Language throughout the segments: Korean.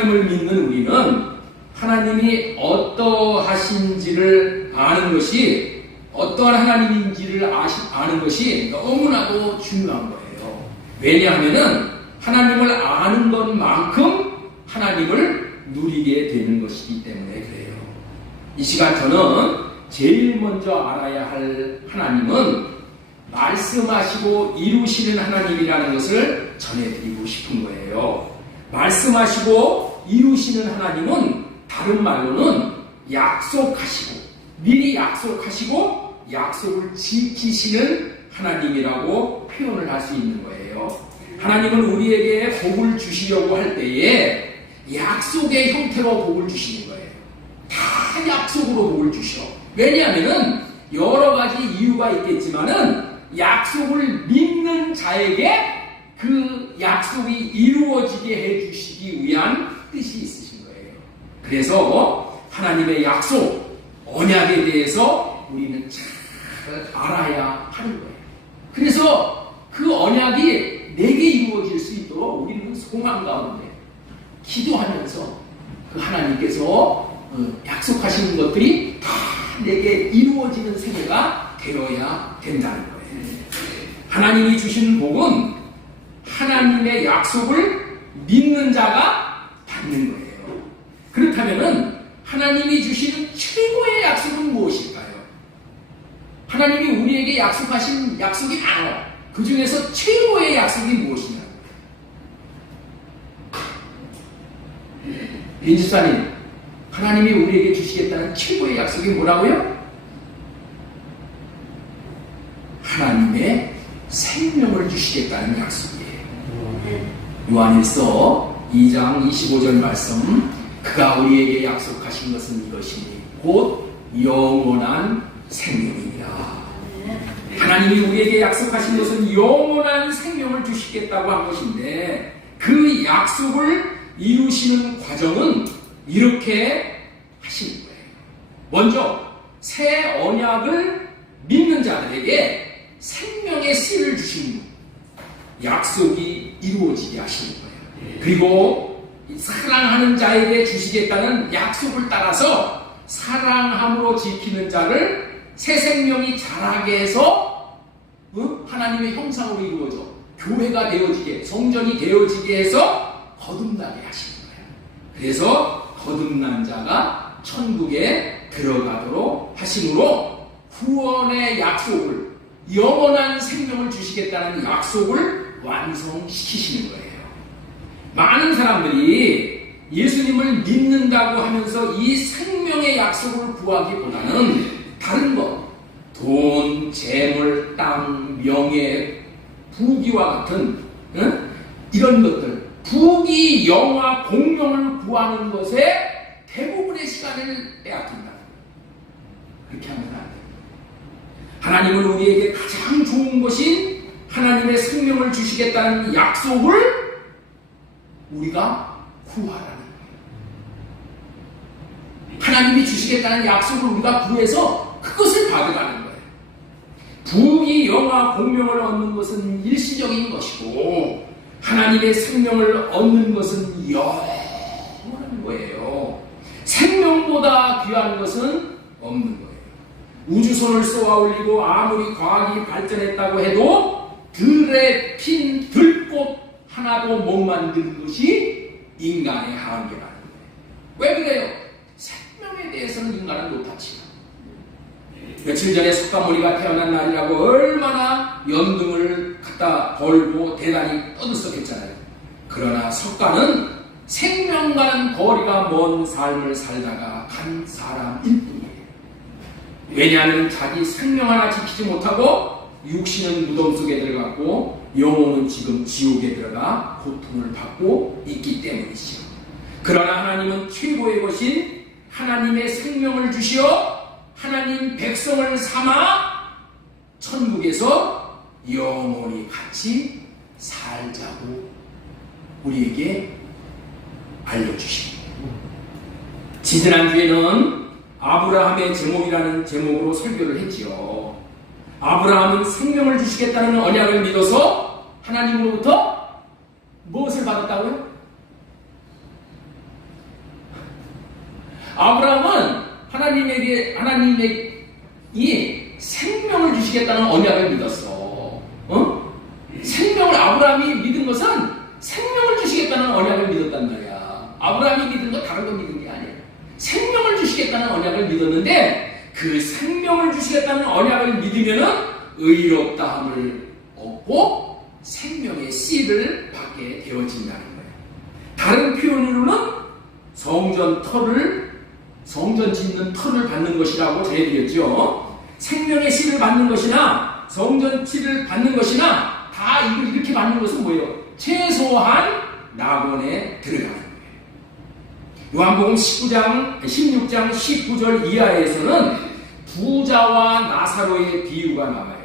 하나님을 믿는 우리는 하나님이 어떠하신지를 아는 것이, 어떠한 하나님인지를 아는 것이 너무나도 중요한 거예요. 왜냐하면 하나님을 아는 것만큼 하나님을 누리게 되는 것이기 때문에 그래요. 이 시간 저는 제일 먼저 알아야 할 하나님은 말씀하시고 이루시는 하나님이라는 것을 전해드리고 싶은 거예요. 말씀하시고 이루시는 하나님은 다른 말로는 약속하시고, 미리 약속하시고 약속을 지키시는 하나님이라고 표현을 할 수 있는 거예요. 하나님은 우리에게 복을 주시려고 할 때에 약속의 형태로 복을 주시는 거예요. 다 약속으로 복을 주셔. 왜냐하면 여러 가지 이유가 있겠지만은 약속을 믿는 자에게 그 약속이 이루어지게 해주시기 위한 뜻이 있으신 거예요. 그래서 하나님의 약속, 언약에 대해서 우리는 잘 알아야 하는 거예요. 그래서 그 언약이 내게 이루어질 수 있도록 우리는 소망 가운데 기도하면서 그 하나님께서 약속하시는 것들이 다 내게 이루어지는 세계가 되어야 된다는 거예요. 하나님이 주신 복은 하나님의 약속을 믿는 자가 받는 거예요. 그렇다면 하나님이 주시는 최고의 약속은 무엇일까요? 하나님이 우리에게 약속하신 약속이 많아요. 그 중에서 최고의 약속이 무엇이냐? 민지사님, 하나님이 우리에게 주시겠다는 최고의 약속이 뭐라고요? 하나님의 생명을 주시겠다는 약속이에요. 요한일서 2장 25절 말씀, 그가 우리에게 약속하신 것은 이것이니 곧 영원한 생명이니라. 하나님이 우리에게 약속하신 것은 영원한 생명을 주시겠다고 한 것인데, 그 약속을 이루시는 과정은 이렇게 하시는 거예요. 먼저 새 언약을 믿는 자들에게 생명의 씨를 주시는 분, 약속이 이루어지게 하시는 거예요. 그리고 사랑하는 자에게 주시겠다는 약속을 따라서 사랑함으로 지키는 자를 새 생명이 자라게 해서 하나님의 형상으로 이루어져 교회가 되어지게, 성전이 되어지게 해서 거듭나게 하시는 거예요. 그래서 거듭난 자가 천국에 들어가도록 하심으로 구원의 약속을, 영원한 생명을 주시겠다는 약속을 완성시키시는 거예요. 많은 사람들이 예수님을 믿는다고 하면서 이 생명의 약속을 구하기보다는 다른 것, 돈, 재물, 땅, 명예, 부귀와 같은 이런 것들, 부귀, 영화, 공명을 구하는 것에 대부분의 시간을 빼앗긴다. 그렇게 하면 안 돼요. 하나님은 우리에게 가장 좋은 것인 하나님의 생명을 주시겠다는 약속을 우리가 구하라는 거예요. 하나님이 주시겠다는 약속을 우리가 구해서 그것을 받으라는 거예요. 부귀, 영화, 공명을 얻는 것은 일시적인 것이고 하나님의 생명을 얻는 것은 영원한 거예요. 생명보다 귀한 것은 없는 거예요. 우주선을 쏘아 올리고 아무리 과학이 발전했다고 해도 들에 핀 들꽃 하나도 못 만드는 것이 인간의 한계라는 거예요. 왜 그래요? 생명에 대해서는 인간은 못하지만 며칠 전에 석가모니가 태어난 날이라고 얼마나 연등을 갖다 걸고 대단히 떠들썩했잖아요. 그러나 석가는 생명과는 거리가 먼 삶을 살다가 간 사람일 뿐이에요. 왜냐하면 자기 생명 하나 지키지 못하고 육신은 무덤 속에 들어갔고 영혼은 지금 지옥에 들어가 고통을 받고 있기 때문이죠. 그러나 하나님은 최고의 것인 하나님의 생명을 주시어 하나님 백성을 삼아 천국에서 영원히 같이 살자고 우리에게 알려주십니다. 지지난주에는 아브라함의 제목이라는 제목으로 설교를 했지요. 아브라함은 생명을 주시겠다는 언약을 믿어서 하나님으로부터 무엇을 받았다고요? 아브라함은 하나님이 생명을 주시겠다는 언약을 믿었어. 생명을 아브라함이 믿은 것은 생명을 주시겠다는 언약을 믿었단 말이야. 아브라함이 믿은 거 다른 거 믿은 게 아니야. 생명을 주시겠다는 언약을 믿었는데 그 생명을 주시겠다는 언약을 믿으면은 의롭다함을 얻고 생명의 씨를 받게 되어진다는 거예요. 다른 표현으로는 성전 짓는 터를 받는 것이라고 전해드렸죠. 생명의 씨를 받는 것이나 성전 씨를 받는 것이나 다 이걸 이렇게 받는 것은 뭐예요? 최소한 낙원에 들어가는 거예요. 요한복음 16장 19절 이하에서는 부자와 나사로의 비유가 나와요.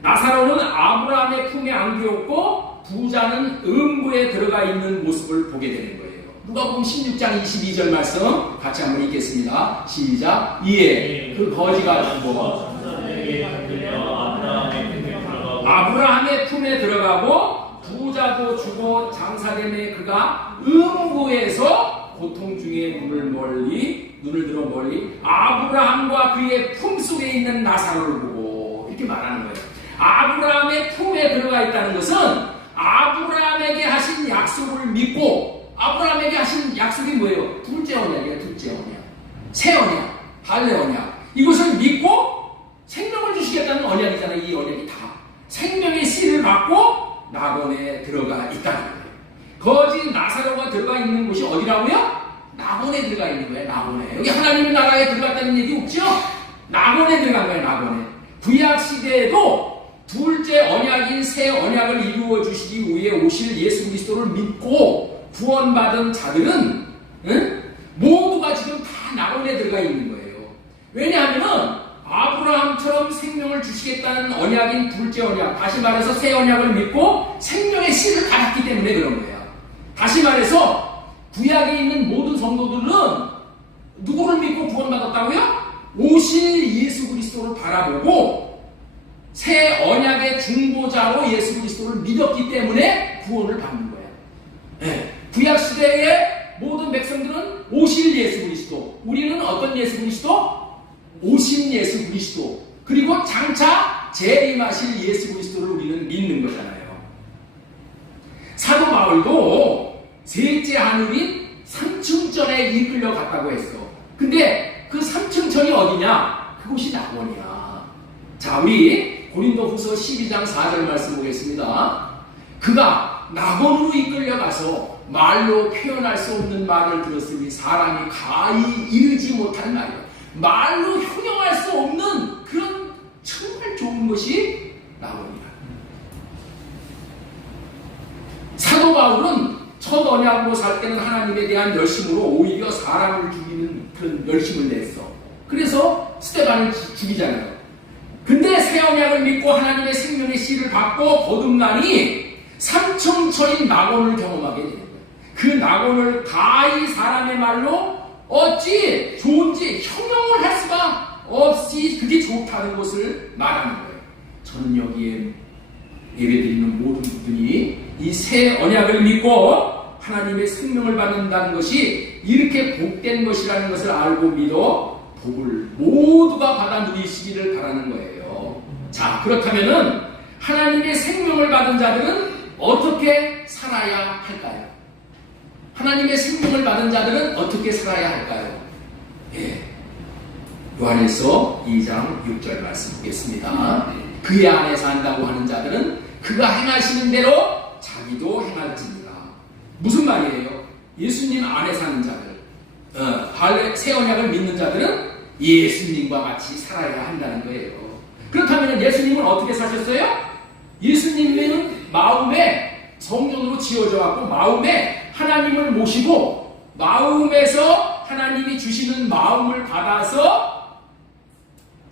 나사로는 아브라함의 품에 안기었고 부자는 음부에 들어가 있는 모습을 보게 되는 거예요. 누가복음 16장 22절 말씀 같이 한번 읽겠습니다. 시작. 이에 그 거지가 죽어 아브라함의 품에 들어가고 부자도 죽어 장사됨에 그가 음부에서 고통 중에 눈을 들어 멀리 아브라함과 그의 품 속에 있는 나사로를 보고 이렇게 말하는 거예요. 아브라함의 품에 들어가 있다는 것은 아브라함에게 하신 약속을 믿고, 아브라함에게 하신 약속이 뭐예요? 둘째 언약이에요. 둘째 언약, 새 언약, 할례 언약. 이것을 믿고 생명을 주시겠다는 언약이잖아요. 이 언약이 다 생명의 씨를 받고 낙원에 들어가 있다는 거예요. 거짓 나사로가 들어가 있는 곳이 어디라고요? 낙원에 들어가 있는 거예요. 낙원에. 여기 하나님의 나라에 들어갔다는 얘기 없죠? 낙원에 들어간 거예요. 낙원에. 구약 시대에도 둘째 언약인 새 언약을 이루어 주시기 위해 오실 예수 그리스도를 믿고 구원받은 자들은 모두가 지금 다 낙원에 들어가 있는 거예요. 왜냐하면 아브라함처럼 생명을 주시겠다는 언약인 둘째 언약, 다시 말해서 새 언약을 믿고 생명의 씨를 받았기 때문에 그런 거예요. 다시 말해서 구약에 있는 모든 성도들은 누구를 믿고 구원받았다고요? 오실 예수 그리스도를 바라보고 새 언약의 중보자로 예수 그리스도를 믿었기 때문에 구원을 받는 거예요. 네. 구약 시대의 모든 백성들은 오실 예수 그리스도, 우리는 어떤 예수 그리스도? 오신 예수 그리스도, 그리고 장차 재림하실 예수 그리스도를 우리는 믿는 거잖아요. 사도 바울도 셋째 하늘인 삼층전에 이끌려 갔다고 했어. 근데 그 삼층전이 어디냐? 그곳이 낙원이야. 자, 우리 고린도후서 12장 4절 말씀 보겠습니다. 그가 낙원으로 이끌려가서 말로 표현할 수 없는 말을 들었으니 사람이 가히 이르지 못할 말이야. 말로 형용할 수 없는 그런 정말 좋은 것이 낙원이다. 사도 바울은 첫 언약으로 살 때는 하나님에 대한 열심으로 오히려 사람을 죽이는 그런 열심을 냈어. 그래서 스데반을 죽이잖아요. 근데 새 언약을 믿고 하나님의 생명의 씨를 받고 거듭나니 삼층천인 낙원을 경험하게 되는 거예요. 그 낙원을 가히 사람의 말로 어찌 좋은지 형용을 할 수가 없이 그게 좋다는 것을 말하는 거예요. 저는 여기에 예배드리는 모든 분들이 이 새 언약을 믿고 하나님의 생명을 받는다는 것이 이렇게 복된 것이라는 것을 알고 믿어 복을 모두가 받아 누리시기를 바라는 거예요. 자, 그렇다면은 하나님의 생명을 받은 자들은 어떻게 살아야 할까요? 하나님의 생명을 받은 자들은 어떻게 살아야 할까요? 예. 요한일서 2장 6절 말씀 보겠습니다. 그의 안에서 산다고 하는 자들은 그가 행하시는 대로 자기도 행할지니라. 무슨 말이에요? 예수님 안에 사는 자들, 새 언약을 믿는 자들은 예수님과 같이 살아야 한다는 거예요. 그렇다면 예수님은 어떻게 사셨어요? 예수님은 마음에 성전으로 지어져 갖고 마음에 하나님을 모시고 마음에서 하나님이 주시는 마음을 받아서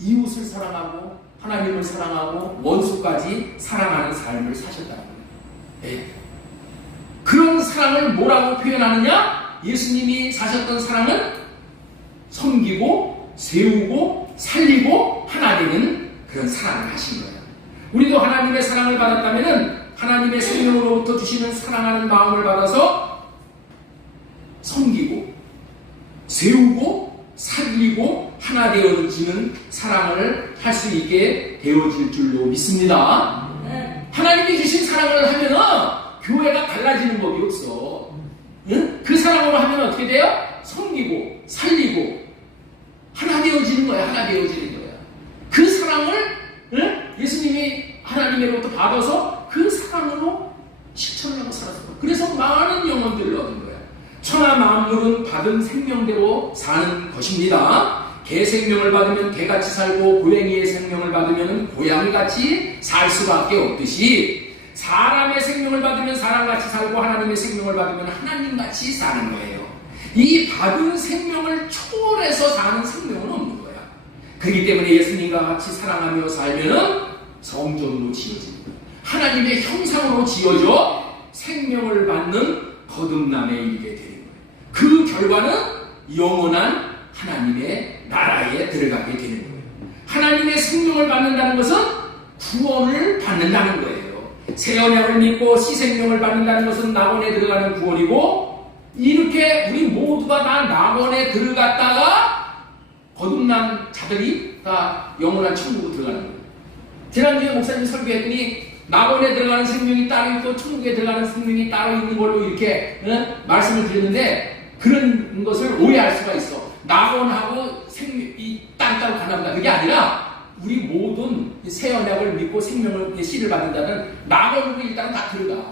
이웃을 사랑하고 하나님을 사랑하고 원수까지 사랑하는 삶을 사셨다는 거예요. 네. 그런 사랑을 뭐라고 표현하느냐? 예수님이 사셨던 사랑은 섬기고 세우고 살리고 하나 되는 그런 사랑을 하신 거예요. 우리도 하나님의 사랑을 받았다면 하나님의 생명으로부터 주시는 사랑하는 마음을 받아서 섬기고 세우고 그리고 하나 되어지는 사랑을 할 수 있게 되어질 줄로 믿습니다. 하나님이 주신 사랑을 하면은 교회가 달라지는 법이 없어. 응? 그 사랑으로 하면 어떻게 돼요? 섬기고 살리고 하나 되어지는 거야. 하나 되어지는 거야. 그 사랑을 예수님이 하나님으로부터 받아서 그 사랑으로 실천하고 살았어. 그래서 많은 영혼들을 얻은 거야. 천하 만물은 받은 생명대로 사는 것입니다. 개 생명을 받으면 개같이 살고 고양이의 생명을 받으면 고양이같이 살 수밖에 없듯이 사람의 생명을 받으면 사람같이 살고 하나님의 생명을 받으면 하나님같이 사는 거예요. 이 받은 생명을 초월해서 사는 생명은 없는 거야. 그렇기 때문에 예수님과 같이 사랑하며 살면은 성전으로 지어집니다. 하나님의 형상으로 지어져 생명을 받는 거듭남에 이르게 되는 거예요. 그 결과는 영원한 하나님의 나라에 들어가게 되는 거예요. 하나님의 생명을 받는다는 것은 구원을 받는다는 거예요. 새 언약을 믿고 시 생명을 받는다는 것은 낙원에 들어가는 구원이고, 이렇게 우리 모두가 다 낙원에 들어갔다가 거듭난 자들이 다 영원한 천국으로 들어가는 거예요. 지난주에 목사님 설교했더니 낙원에 들어가는 생명이 따로 있고 천국에 들어가는 생명이 따로 있는 걸로 이렇게 말씀을 드렸는데, 그런 것을 오해할 수가 있어. 낙원하고 이 땅 따로 가나 보다. 그게 아니라 우리 모든 새 언약을 믿고 생명을 씨를 받는다는 낙원으로 일단 다 들어가.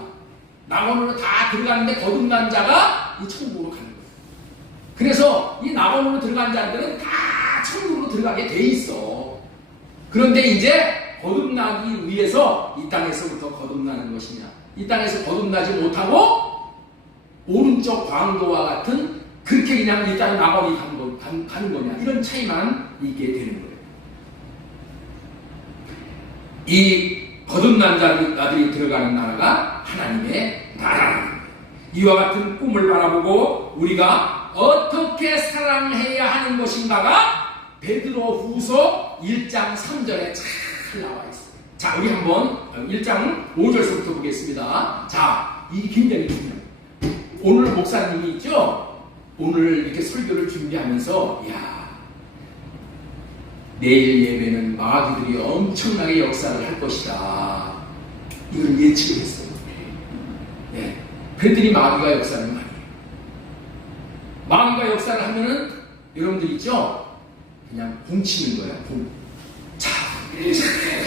낙원으로 다 들어가는데 거듭난 자가 이 천국으로 가는 거예요. 그래서 이 낙원으로 들어간 자들은 다 천국으로 들어가게 돼 있어. 그런데 이제 거듭나기 위해서 이 땅에서부터 거듭나는 것이냐, 이 땅에서 거듭나지 못하고 오른쪽 광도와 같은 그렇게 그냥 일단 낙원이 가는 거냐, 이런 차이만 있게 되는 거예요. 이 거듭난 자들이 들어가는 나라가 하나님의 나라라는 거예요. 이와 같은 꿈을 바라보고 우리가 어떻게 사랑해야 하는 것인가가 베드로후서 1장 3절에 잘 나와 있어요. 자, 우리 한번 1장 5절서부터 보겠습니다. 자, 이게 굉장히 중요해요. 오늘 목사님이 있죠? 오늘 이렇게 설교를 준비하면서, 야, 내일 예배는 마귀들이 엄청나게 역사를 할 것이다, 이걸 예측을 했어요. 네. 그랬더니 마귀가 역사를 많이 해요. 마귀가 역사를 하면은 여러분들 있죠? 그냥 공치는 거야. 자,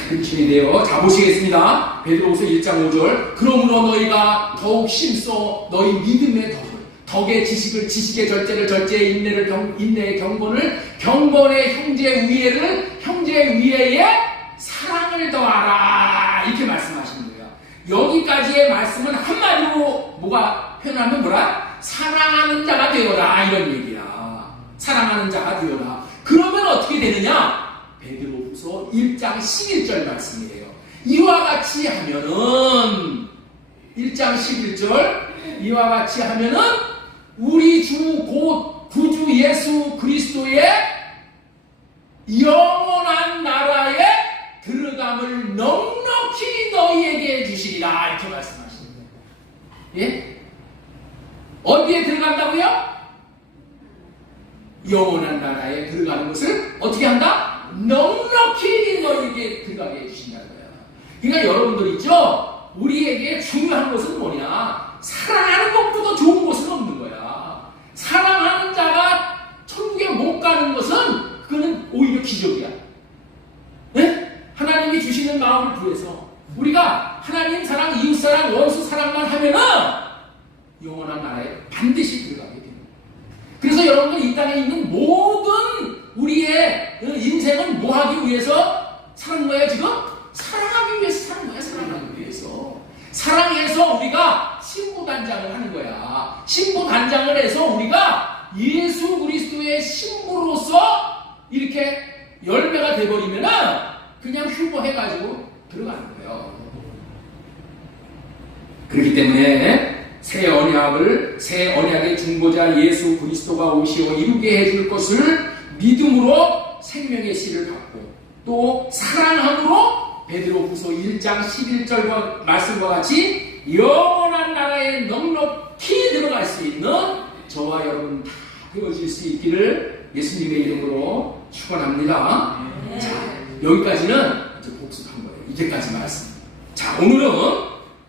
공치게 돼요. 자, 보시겠습니다. 베드로후서 1장 5절. 그러므로 너희가 더욱 힘써 너희 믿음의 덕의 지식의 절제를 절제의 인내를 인내의 경건의 형제 위에에 사랑을 더하라, 이렇게 말씀하시는 거예요. 여기까지의 말씀은 한마디로 뭐가 표현하면 뭐라? 사랑하는 자가 되어라, 이런 얘기야. 사랑하는 자가 되어라. 그러면 어떻게 되느냐? 베드로후서 1장 11절 말씀이에요. 이와 같이 하면은 1장 11절 이와 같이 하면은 우리 주 곧 구주 예수 그리스도의 영원한 나라에 들어감을 넉넉히 너희에게 주시리라, 이렇게 말씀하시는 거예요. 예? 어디에 들어간다고요? 영원한 나라에 들어가는 것을 어떻게 한다? 넉넉히 너희에게 들어가게 해주신다는 거예요. 그러니까 여러분들 있죠? 우리에게 중요한 것은 뭐냐? 사랑하는 것보다 좋은 것은 없는 거야. 사랑하는 자가 천국에 못 가는 것은 그거는 오히려 기적이야. 네? 하나님이 주시는 마음을 구해서 우리가 하나님 사랑, 이웃 사랑, 원수 사랑만 하면은 영원한 나라에 반드시 들어가게 됩니다. 그래서 여러분들 이 땅에 있는 모든 우리의 인생은 뭐 하기 위해서 사는 거야 지금? 사랑하기 위해서 사는 거야. 사랑하기 위해서. 사랑해서 우리가 신부단장을 하는 거야. 신부단장을 해서 우리가 예수 그리스도의 신부로서 이렇게 열매가 돼버리면은 그냥 휴보해가지고 들어가는 거예요. 그렇기 때문에 새 언약의 중보자 예수 그리스도가 오시어 이루게 해줄 것을 믿음으로 생명의 씨를 받고 또 사랑함으로 베드로후서 1장 11절과 말씀과 같이 영원한 나라에 넉넉히 들어갈 수 있는 저와 여러분 다 되어질 수 있기를 예수님의 이름으로 축원합니다. 자, 여기까지는 이제 복습한 거예요. 이제까지 말씀. 자, 오늘은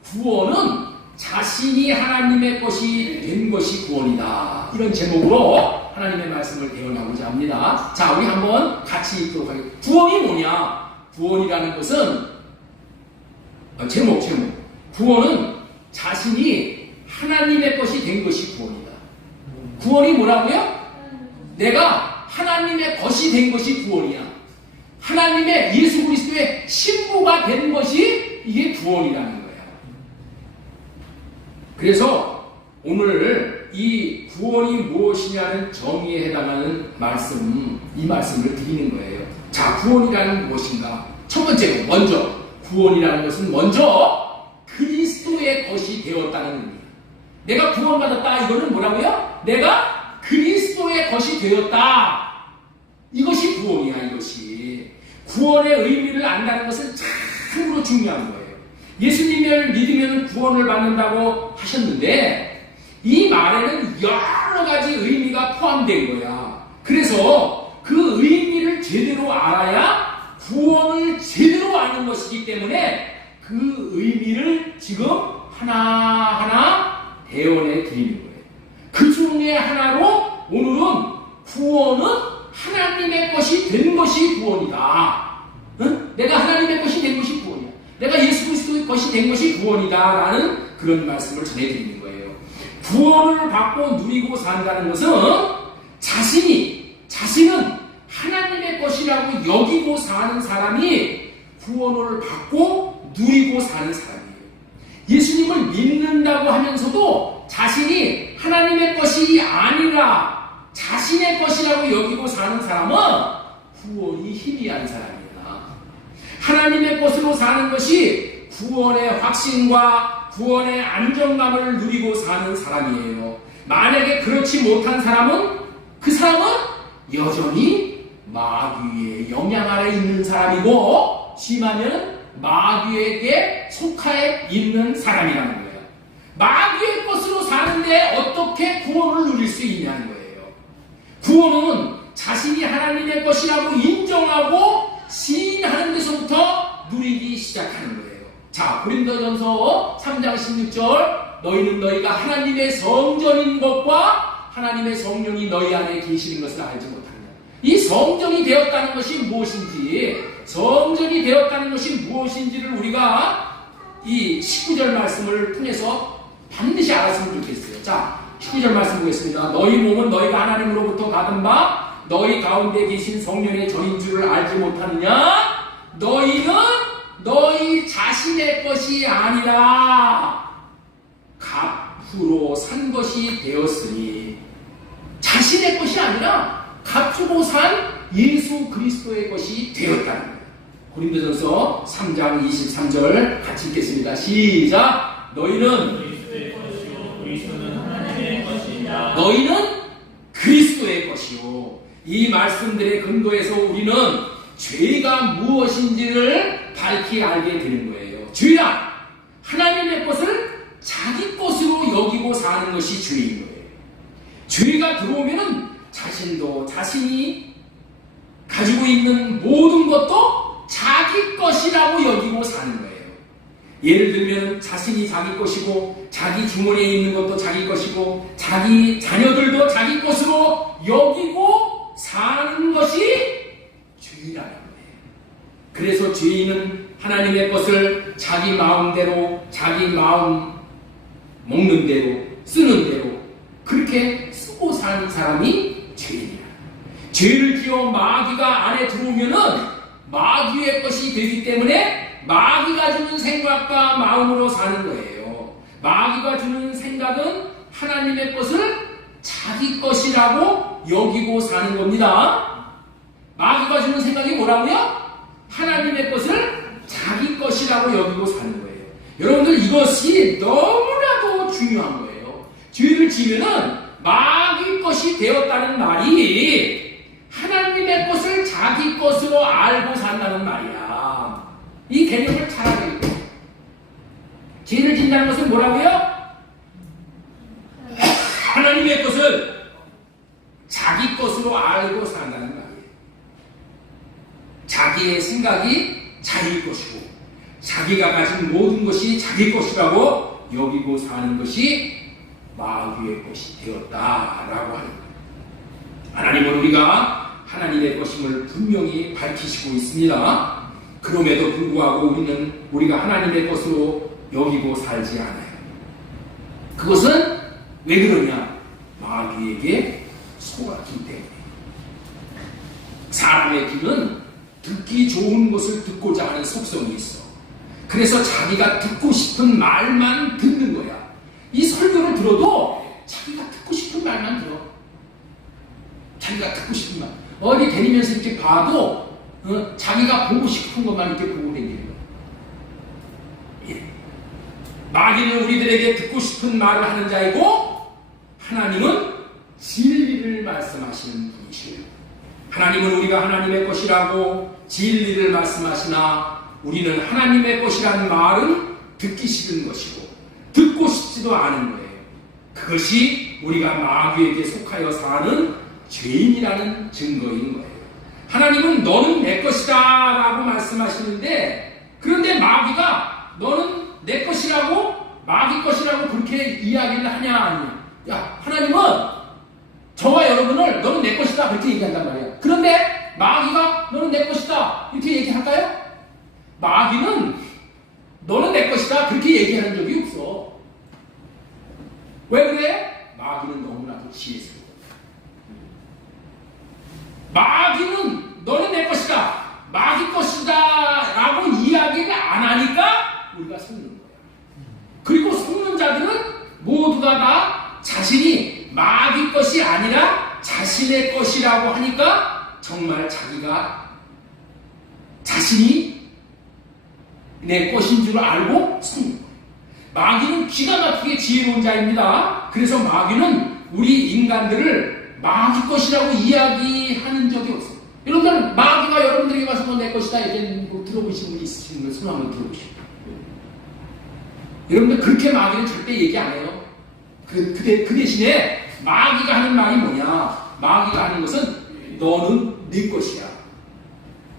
구원은 자신이 하나님의 것이 된 것이 구원이다. 이런 제목으로 하나님의 말씀을 배워나가고자 합니다. 자, 우리 한번 같이 읽도록 하겠습니다. 구원이 뭐냐? 구원이라는 것은 제목. 구원은 자신이 하나님의 것이 된 것이 구원이다. 구원이 뭐라고요? 내가 하나님의 것이 된 것이 구원이야. 하나님의 예수 그리스도의 신부가 된 것이 이게 구원이라는 거야. 그래서 오늘 이 구원이 무엇이냐는 정의에 해당하는 말씀, 이 말씀을 드리는 거예요. 자, 구원이라는 무엇인가? 첫 번째로 먼저 구원이라는 것은 먼저 그리스도의 것이 되었다는 의미야. 내가 구원받았다. 이거는 뭐라고요? 내가 그리스도의 것이 되었다. 이것이 구원이야. 이것이 구원의 의미를 안다는 것은 참으로 중요한 거예요. 예수님을 믿으면 구원을 받는다고 하셨는데 이 말에는 여러 가지 의미가 포함된 거야. 그래서 그 의미를 제대로 알아야 구원을 제대로 아는 것이기 때문에 그 의미를 지금 하나하나 대언해 드리는 거예요. 그 중에 하나로 오늘은 구원은 하나님의 것이 된 것이 구원이다. 응? 내가 하나님의 것이 된 것이 구원이야. 내가 예수 그리스도의 것이 된 것이 구원이다라는 그런 말씀을 전해드리는 거예요. 구원을 받고 누리고 산다는 것은 자신은 하나님의 것이라고 여기고 사는 사람이 구원을 받고 누리고 사는 사람이에요. 예수님을 믿는다고 하면서도 자신이 하나님의 것이 아니라 자신의 것이라고 여기고 사는 사람은 구원이 희미한 사람이야. 하나님의 것으로 사는 것이 구원의 확신과 구원의 안정감을 누리고 사는 사람이에요. 만약에 그렇지 못한 사람은 그 사람은 여전히 마귀의 영향 아래 있는 사람이고 심하면 마귀에게 속하에 있는 사람이라는 거예요. 마귀의 것으로 사는데 어떻게 구원을 누릴 수 있냐는 거예요. 구원은 자신이 하나님의 것이라고 인정하고 시인하는 데서부터 누리기 시작하는 거예요. 자, 고린도전서 3장 16절 너희는 너희가 하나님의 성전인 것과 하나님의 성령이 너희 안에 계시는 것을 알지 못하느냐. 이 성전이 되었다는 것이 무엇인지, 성전이 되었다는 것이 무엇인지를 우리가 이 19절 말씀을 통해서 반드시 알았으면 좋겠어요. 자, 19절 말씀 보겠습니다. 너희 몸은 너희가 하나님으로부터 받은 바 너희 가운데 계신 성령의 전인 줄을 알지 못하느냐? 너희는 너희 자신의 것이 아니라 값으로 산 것이 되었으니, 자신의 것이 아니라 값주고 산 예수 그리스도의 것이 되었다는 거예요. 고린도전서 3장 23절 같이 읽겠습니다. 시작. 너희는 너희는 그리스도의 것이요. 이 말씀들의 근거에서 우리는 죄가 무엇인지를 밝히 알게 되는 거예요. 죄란 하나님의 것을 자기 것으로 여기고 사는 것이 죄인 거예요. 죄가 들어오면은 자신도 자신이 가지고 있는 모든 것도 자기 것이라고 여기고 사는 거예요. 예를 들면 자신이 자기 것이고 자기 주머니에 있는 것도 자기 것이고 자기 자녀들도 자기 것으로 여기고 사는 것이 죄라는 거예요. 그래서 죄인은 하나님의 것을 자기 마음대로, 자기 마음 먹는 대로, 쓰는 대로 그렇게 쓰고 사는 사람이 죄인이야. 죄를 지어 마귀가 안에 들어오면은 마귀의 것이 되기 때문에 마귀가 주는 생각과 마음으로 사는 거예요. 마귀가 주는 생각은 하나님의 것을 자기 것이라고 여기고 사는 겁니다. 마귀가 주는 생각이 뭐라고요? 하나님의 것을 자기 것이라고 여기고 사는 거예요. 여러분들 이것이 너무나도 중요한 거예요. 죄를 지으면은 마귀 것이 되었다는 말이 하나님의 것을 자기 것으로 알고 산다는 말이야. 이 개념을 잘 알아야 돼요. 죄를 진다는 것은 뭐라고요? 하나님의 것을 자기 것으로 알고 자기가 가진 모든 것이 자기 것이라고 여기고 사는 것이 마귀의 것이 되었다라고 하는 거예요. 하나님은 우리가 하나님의 것임을 분명히 밝히시고 있습니다. 그럼에도 불구하고 우리가 하나님의 것으로 여기고 살지 않아요. 그것은 왜 그러냐? 마귀에게 속았기 때문에. 사람의 귀는 듣기 좋은 것을 듣고자 하는 속성이 있어. 그래서 자기가 듣고 싶은 말만 듣는 거야. 이 설교를 들어도 자기가 듣고 싶은 말만 들어. 자기가 듣고 싶은 말. 어디 다니면서 이렇게 봐도 자기가 보고 싶은 것만 이렇게 보고 다니는 거야. 예. 마귀는 우리들에게 듣고 싶은 말을 하는 자이고 하나님은 진리를 말씀하시는 분이시에요. 하나님은 우리가 하나님의 것이라고 진리를 말씀하시나 우리는 하나님의 것이라는 말은 듣기 싫은 것이고 듣고 싶지도 않은 거예요. 그것이 우리가 마귀에게 속하여 사는 죄인이라는 증거인 거예요. 하나님은 너는 내 것이다 라고 말씀하시는데 그런데 마귀가 너는 내 것이라고 마귀 것이라고 그렇게 이야기를 하냐 아니냐. 야, 하나님은 저와 여러분을 너는 내 것이다 그렇게 얘기한단 말이야. 그런데 마귀가 너는 내 것이다 이렇게 얘기할까요? 마귀는 너는 내 것이다 그렇게 얘기하는 적이 없어. 왜 그래? 마귀는 너무나도 지혜스러워. 마귀는 너는 내 것이다 마귀 것이다 라고 이야기를 안 하니까 우리가 속는 거야. 그리고 속는 자들은 모두가 다 자신이 마귀 것이 아니라 자신의 것이라고 하니까 정말 자기가 자신이 내 것인 줄 알고 속는 거예요. 마귀는 기가 막히게 지혜로운 자입니다. 그래서 마귀는 우리 인간들을 마귀 것이라고 이야기하는 적이 없어요. 여러분들 마귀가 여러분들에게 와서 너 내 것이다 이렇게 들어보신 분이 있으신 걸 손 한번 들어보시죠. 여러분들 그렇게 마귀는 절대 얘기 안 해요. 그 대신에 마귀가 하는 말이 뭐냐? 마귀가 하는 것은 너는 네 것이야.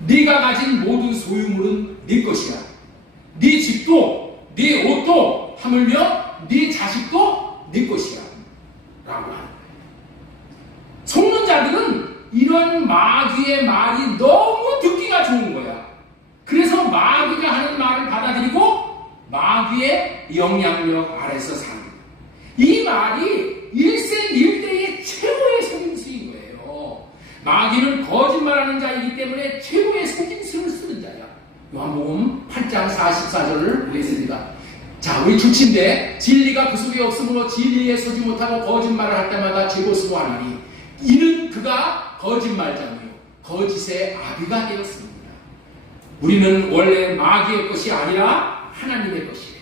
네가 가진 모든 소유물은 네 것이야. 네 집도 네 옷도 하물며 네 자식도 네 것이야 라고 하는 거예요. 속는 자들은 이런 마귀의 말이 너무 듣기가 좋은 거야. 그래서 마귀가 하는 말을 받아들이고 마귀의 영향력 아래서 사는 거야. 이 말이 일생일대의 최고의 속임수인 거예요. 마귀는 거짓말하는 자이기 때문에 최고의 속임수를 쓰는 자야. 요한복음 8장 44절을 읽겠습니다. 자, 우리 주치인데 진리가 그 속에 없으므로 진리에 서지 못하고 거짓말을 할 때마다 죄고수로 하나니 이는 그가 거짓말자며 거짓의 아비가 되었습니다. 우리는 원래 마귀의 것이 아니라 하나님의 것이에요.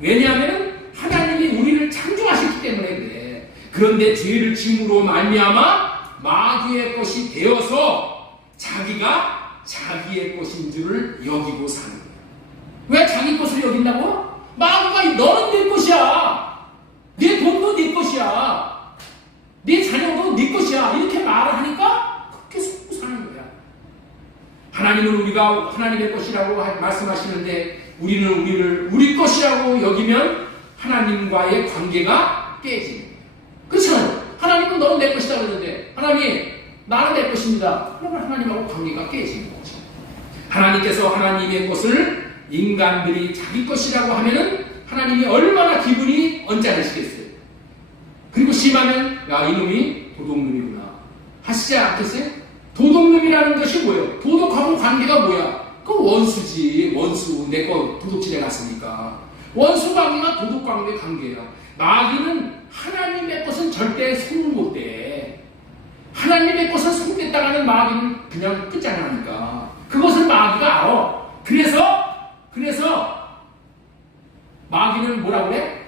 왜냐하면 하나님이 우리를 창조하셨기 때문에 그래. 그런데 죄를 지음으로 말미암아 마귀의 것이 되어서 자기가 자기의 것인 줄을 여기고 사는 거예요. 왜 자기 것을 여긴다고? 마귀가 너는 내 것이야. 내 돈도 내 것이야. 네 자녀도 네 것이야. 이렇게 말을 하니까 그렇게 속고 사는 거야. 하나님은 우리가 하나님의 것이라고 말씀하시는데 우리는 우리를 우리 것이라고 여기면 하나님과의 관계가 깨지는 거예요. 그렇잖아요. 하나님은 너는 내 것이다 그러는데 하나님 나는 내 것입니다. 그러면 하나님하고 관계가 깨지는 거죠. 하나님께서 하나님의 것을 인간들이 자기 것이라고 하면은 하나님이 얼마나 기분이 언짢으시겠어요. 그리고 심하면 야 이놈이 도둑놈이구나 하시지 않겠어요? 도둑놈이라는 것이 뭐예요? 도둑하고 관계가 뭐야? 그 원수지. 원수. 내 거 도둑질해 갔으니까 원수 관계가 도둑 관계야. 마귀는 하나님의 것은 절대 손을 못 대. 하나님의 것을 손댔다가 하는 마귀는 그냥 끝장나니까 그것을 마귀가 알아. 그래서 마귀는 뭐라고 그래?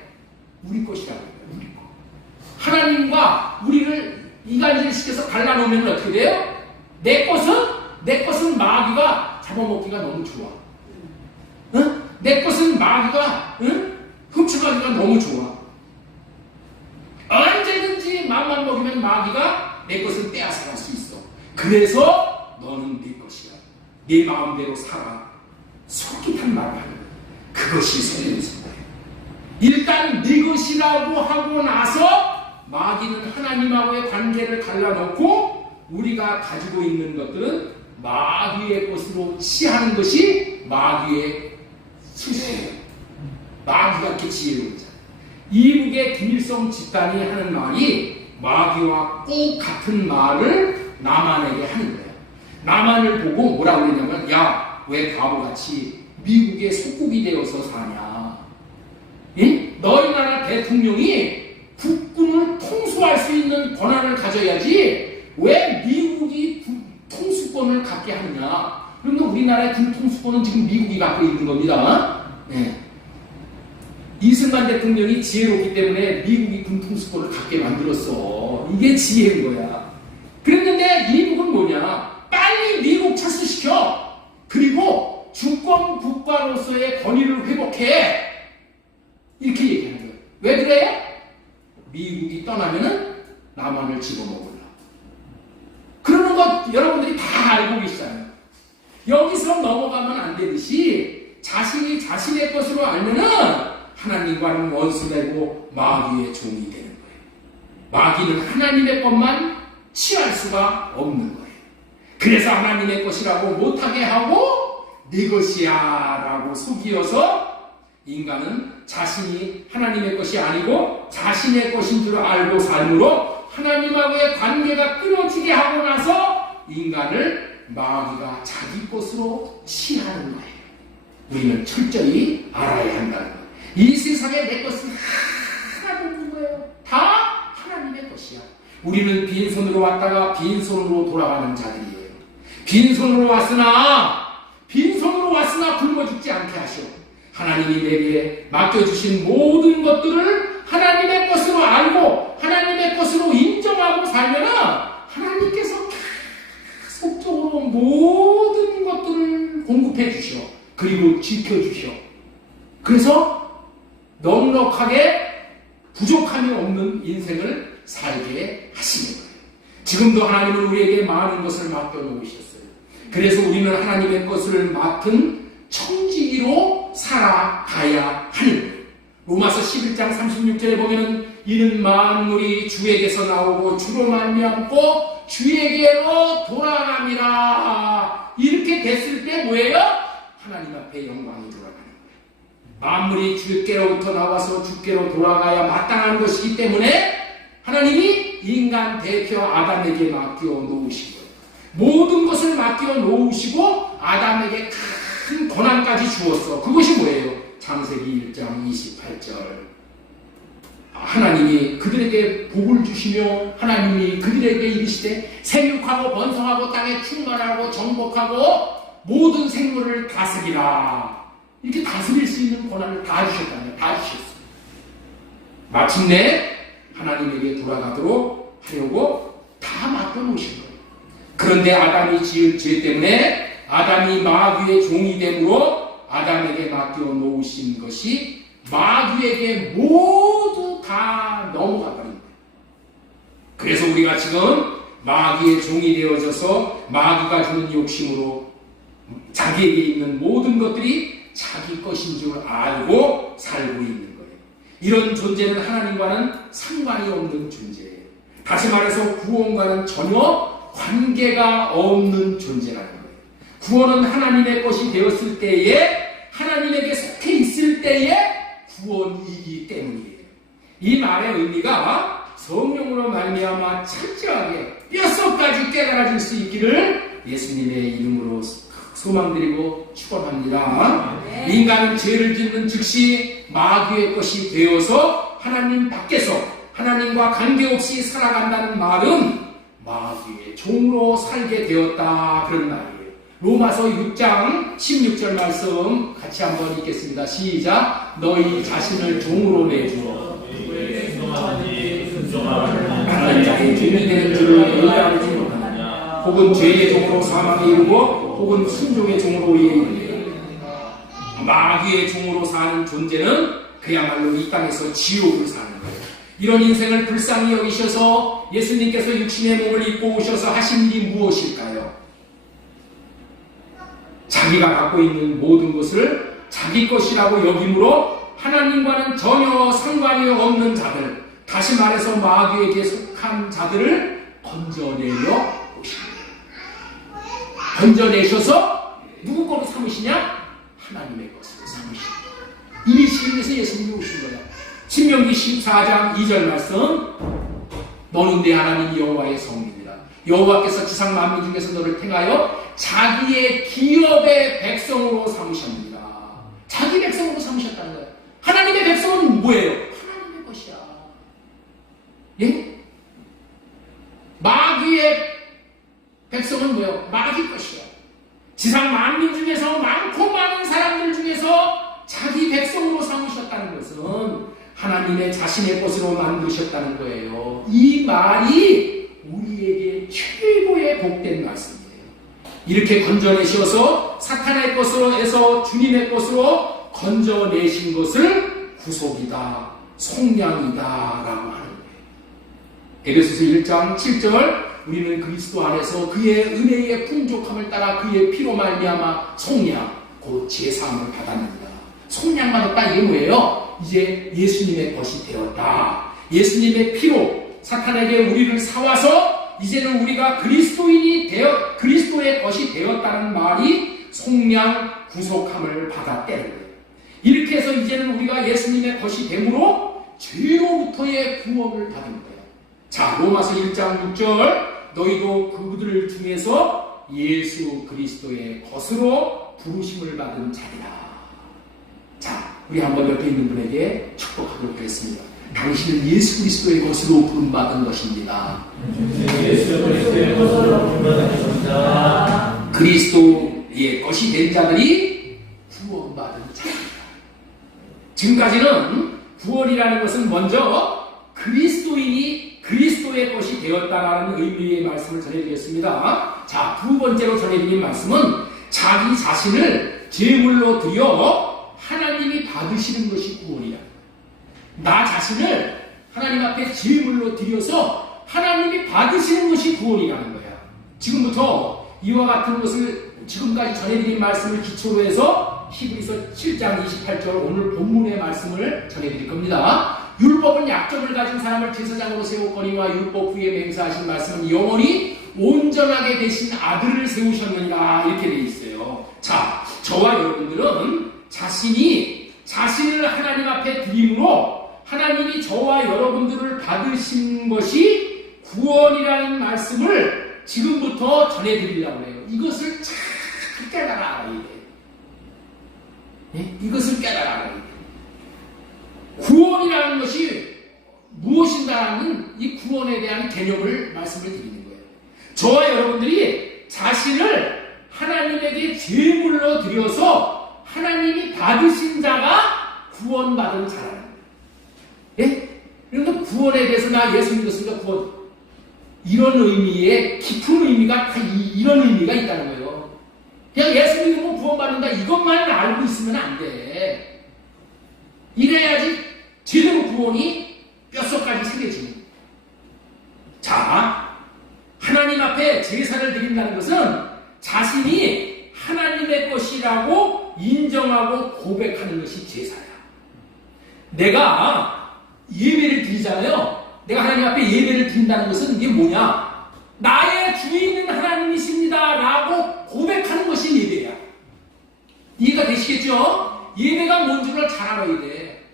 우리 것이라고 그래. 우리 것. 하나님과 우리를 이간질시켜서 갈라놓으면 어떻게 돼요? 내 것은 마귀가 잡아먹기가 너무 좋아. 응? 내 것은 마귀가 훔쳐가기가 너무 좋아. 언제든지 맘만 먹이면 마귀가 내 것을 빼앗아갈 수 있어. 그래서 너는 네 것이야. 네 마음대로 살아. 솔깃한 말을 하는 그것이 속임수인 거예요. 일단 네 것이라고 하고 나서 마귀는 하나님하고의 관계를 갈라놓고 우리가 가지고 있는 것들은 마귀의 것으로 취하는 것이 마귀의 수수예요. 마귀가 이렇게 지혜로운 자. 이북의 김일성 집단이 하는 말이 마귀와 꼭 같은 말을 나만에게 하는 거예요. 나만을 보고 뭐라고 그러냐면, 야, 왜 바보같이 미국의 속국이 되어서 사냐? 예? 너희 나라 대통령이 국군을 통수할 수 있는 권한을 가져야지 왜 미국이 통수권을 갖게 하느냐? 그런데 우리나라의 군 통수권은 지금 미국이 갖고 있는 겁니다. 예. 이승만 대통령이 지혜롭기 때문에 미국이 군 통수권을 갖게 만들었어. 이게 지혜인 거야. 그랬는데 미국은 뭐냐? 빨리 미국 철수시켜. 그리고 주권 국가로서의 권위를 회복해. 이렇게 얘기하는 거예요. 왜 그래요? 미국이 떠나면은 남한을 집어먹으려. 그러는 것 여러분들이 다 알고 계시잖아요. 여기서 넘어가면 안 되듯이 자신이 자신의 것으로 알면은 하나님과는 원수가 되고 마귀의 종이 되는 거예요. 마귀는 하나님의 것만 취할 수가 없는 거예요. 그래서 하나님의 것이라고 못하게 하고 네 것이야 라고 속이어서 인간은 자신이 하나님의 것이 아니고 자신의 것인 줄 알고 삶으로 하나님하고의 관계가 끊어지게 하고 나서 인간을 마귀가 자기 것으로 취하는 거예요. 우리는 철저히 알아야 한다는 거예요. 이 세상에 내 것은 하나도 없는 거예요. 다 하나님의 것이야. 우리는 빈손으로 왔다가 빈손으로 돌아가는 자들이에요. 빈손으로 왔으나 굶어 죽지 않게 하시오. 하나님이 내게 맡겨주신 모든 것들을 하나님의 것으로 알고 하나님의 것으로 인정하고 살면은 하나님께서 계속적으로 모든 것들을 공급해 주시오. 그리고 지켜주시오. 그래서 넉넉하게 부족함이 없는 인생을 살게 하시는 거예요. 지금도 하나님은 우리에게 많은 것을 맡겨놓으셨어요. 그래서 우리는 하나님의 것을 맡은 청지기로 살아가야 하는 거예요. 로마서 11장 36절에 보면은 이는 만물이 주에게서 나오고 주로 말미암고 주에게로 돌아갑니다. 이렇게 됐을 때 뭐예요? 하나님 앞에 영광이 돌아가는 거예요. 만물이 주께로부터 나와서 주께로 돌아가야 마땅한 것이기 때문에 하나님이 인간 대표 아담에게 맡겨 놓으신 거예요. 모든 것을 맡겨 놓으시고 아담에게 큰 권한까지 주었어. 그것이 뭐예요? 창세기 1장 28절. 하나님이 그들에게 복을 주시며 하나님이 그들에게 이르시되 생육하고 번성하고 땅에 충만하고 정복하고 모든 생물을 다스리라. 이렇게 다스릴 수 있는 권한을 다 주셨다네요. 다 주셨어요. 마침내 하나님에게 돌아가도록 하려고 다 맡겨놓으신 거예요. 그런데 아담이 지은 죄 때문에 아담이 마귀의 종이 되므로 아담에게 맡겨놓으신 것이 마귀에게 모두 다 넘어가 버린 거예요. 그래서 우리가 지금 마귀의 종이 되어져서 마귀가 주는 욕심으로 자기에게 있는 모든 것들이 자기 것인 줄 알고 살고 있는 거예요. 이런 존재는 하나님과는 상관이 없는 존재예요. 다시 말해서 구원과는 전혀 관계가 없는 존재라는 거예요. 구원은 하나님의 것이 되었을 때에 하나님에게 속해 있을 때에 구원이기 때문이에요. 이 말의 의미가 성령으로 말미암아 철저하게 뼛속까지 깨달아질 수 있기를 예수님의 이름으로 소망드리고 축원합니다. 인간은 죄를 짓는 즉시 마귀의 것이 되어서 하나님 밖에서 하나님과 관계없이 살아간다는 말은 마귀의 종으로 살게 되었다 그런 말이에요. 로마서 6장 16절 말씀 같이 한번 읽겠습니다. 시작. 너희 자신을 종으로 내주어 하나님 자의 종이 되는 줄을 너희가 알지 못하느냐. 혹은 죄의 종으로 사망에 이르고 혹은 순종의 종으로 이르니. 마귀의 종으로 사는 존재는 그야말로 이 땅에서 지옥을 사는 거예요. 이런 인생을 불쌍히 여기셔서 예수님께서 육신의 몸을 입고 오셔서 하신 일이 무엇일까요? 자기가 갖고 있는 모든 것을 자기 것이라고 여김으로 하나님과는 전혀 상관이 없는 자들, 다시 말해서 마귀에게 속한 자들을 건져내려 오십니다. 건져내셔서 누구 거로 삼으시냐? 하나님의 것으로 삼으십니다. 이 시에서 예수님이 오신 거예요. 신명기 14장 2절 말씀, 너는 내 하나님 여호와의 성이니라. 여호와께서 지상 만민 중에서 너를 택하여 자기의 기업의 백성으로 삼으셨느니라. 자기 백성으로 삼으셨다는 거예요. 하나님의 백성은 뭐예요? 하나님의 것이야. 예? 마귀의 백성은 뭐예요? 마귀 것이야. 지상 만민 중에서 많고 많은 사람들 중에서 자기 백성으로 삼으셨다는 것은 하나님의 자신의 것으로 만드셨다는 거예요. 이 말이 우리에게 최고의 복된 말씀이에요. 이렇게 건져내셔서 사탄의 것으로 해서 주님의 것으로 건져내신 것을 구속이다, 속량이다 라고 하는 거예요. 에베소서 1장 7절, 우리는 그리스도 안에서 그의 은혜의 풍족함을 따라 그의 피로 말미암아 속량, 곧 제사함을 받았느니라. 속량 받았다, 이게 뭐예요? 이제 예수님의 것이 되었다. 예수님의 피로 사탄에게 우리를 사와서 이제는 우리가 그리스도인이 되어 그리스도의 것이 되었다는 말이 속량, 구속함을 받았다는 거예요. 이렇게 해서 이제는 우리가 예수님의 것이 되므로 죄로부터의 구원을 받은 거예요. 자, 로마서 1장 6절, 너희도 그들 중에서 예수 그리스도의 것으로 부르심을 받은 자리라. 자, 우리 한번 옆에 있는 분에게 축복하도록 하겠습니다. 당신은 예수 그리스도의 것으로 부름받은 것입니다. 예수 그리스도의 것으로 부름받은 것입니다. 그리스도의 것이 된 자들이 구원받은 자입니다. 지금까지는 구원이라는 것은 먼저 그리스도인이 그리스도의 것이 되었다라는 의미의 말씀을 전해드렸습니다. 자, 두 번째로 전해드린 말씀은 자기 자신을 제물로 드려 하나님이 받으시는 것이 구원이다. 나 자신을 하나님 앞에 제물로 드려서 하나님이 받으시는 것이 구원이라는 거야. 지금부터 이와 같은 것을 지금까지 전해드린 말씀을 기초로 해서 히브리서 7장 28절 오늘 본문의 말씀을 전해드릴 겁니다. 율법은 약점을 가진 사람을 제사장으로 세웠거니와 율법 후에 맹세하신 말씀은 영원히 온전하게 되신 아들을 세우셨느니라, 이렇게 되어 있어요. 자, 저와 여러분들은 자신을 하나님 앞에 드림으로 하나님이 저와 여러분들을 받으신 것이 구원이라는 말씀을 지금부터 전해드리려고 해요. 이것을 잘 깨달아 알아야 돼요. 네? 이것을 깨달아 알아야 돼요. 구원이라는 것이 무엇인가라는 이 구원에 대한 개념을 말씀을 드리는 거예요. 저와 여러분들이 자신을 하나님에게 제물로 드려서 하나님이 받으신 자가 구원받은 자라는 거예요. 예? 그런데 구원에 대해서 나 예수 믿었으니까 구원, 이런 의미의 깊은 의미가 다 이런 의미가 있다는 거예요. 그냥 예수 믿으면 구원받는다 이것만 알고 있으면 안 돼. 이래야지 제대로 구원이 뼛속까지 새겨지는 거예요. 자, 하나님 앞에 제사를 드린다는 것은 자신이 하나님의 것이라고 인정하고 고백하는 것이 제사야. 내가 예배를 드리잖아요. 내가 하나님 앞에 예배를 드린다는 것은 이게 뭐냐? 나의 주인은 하나님이십니다 라고 고백하는 것이 예배야. 이해가 되시겠죠? 예배가 뭔 줄을 잘 알아야 돼.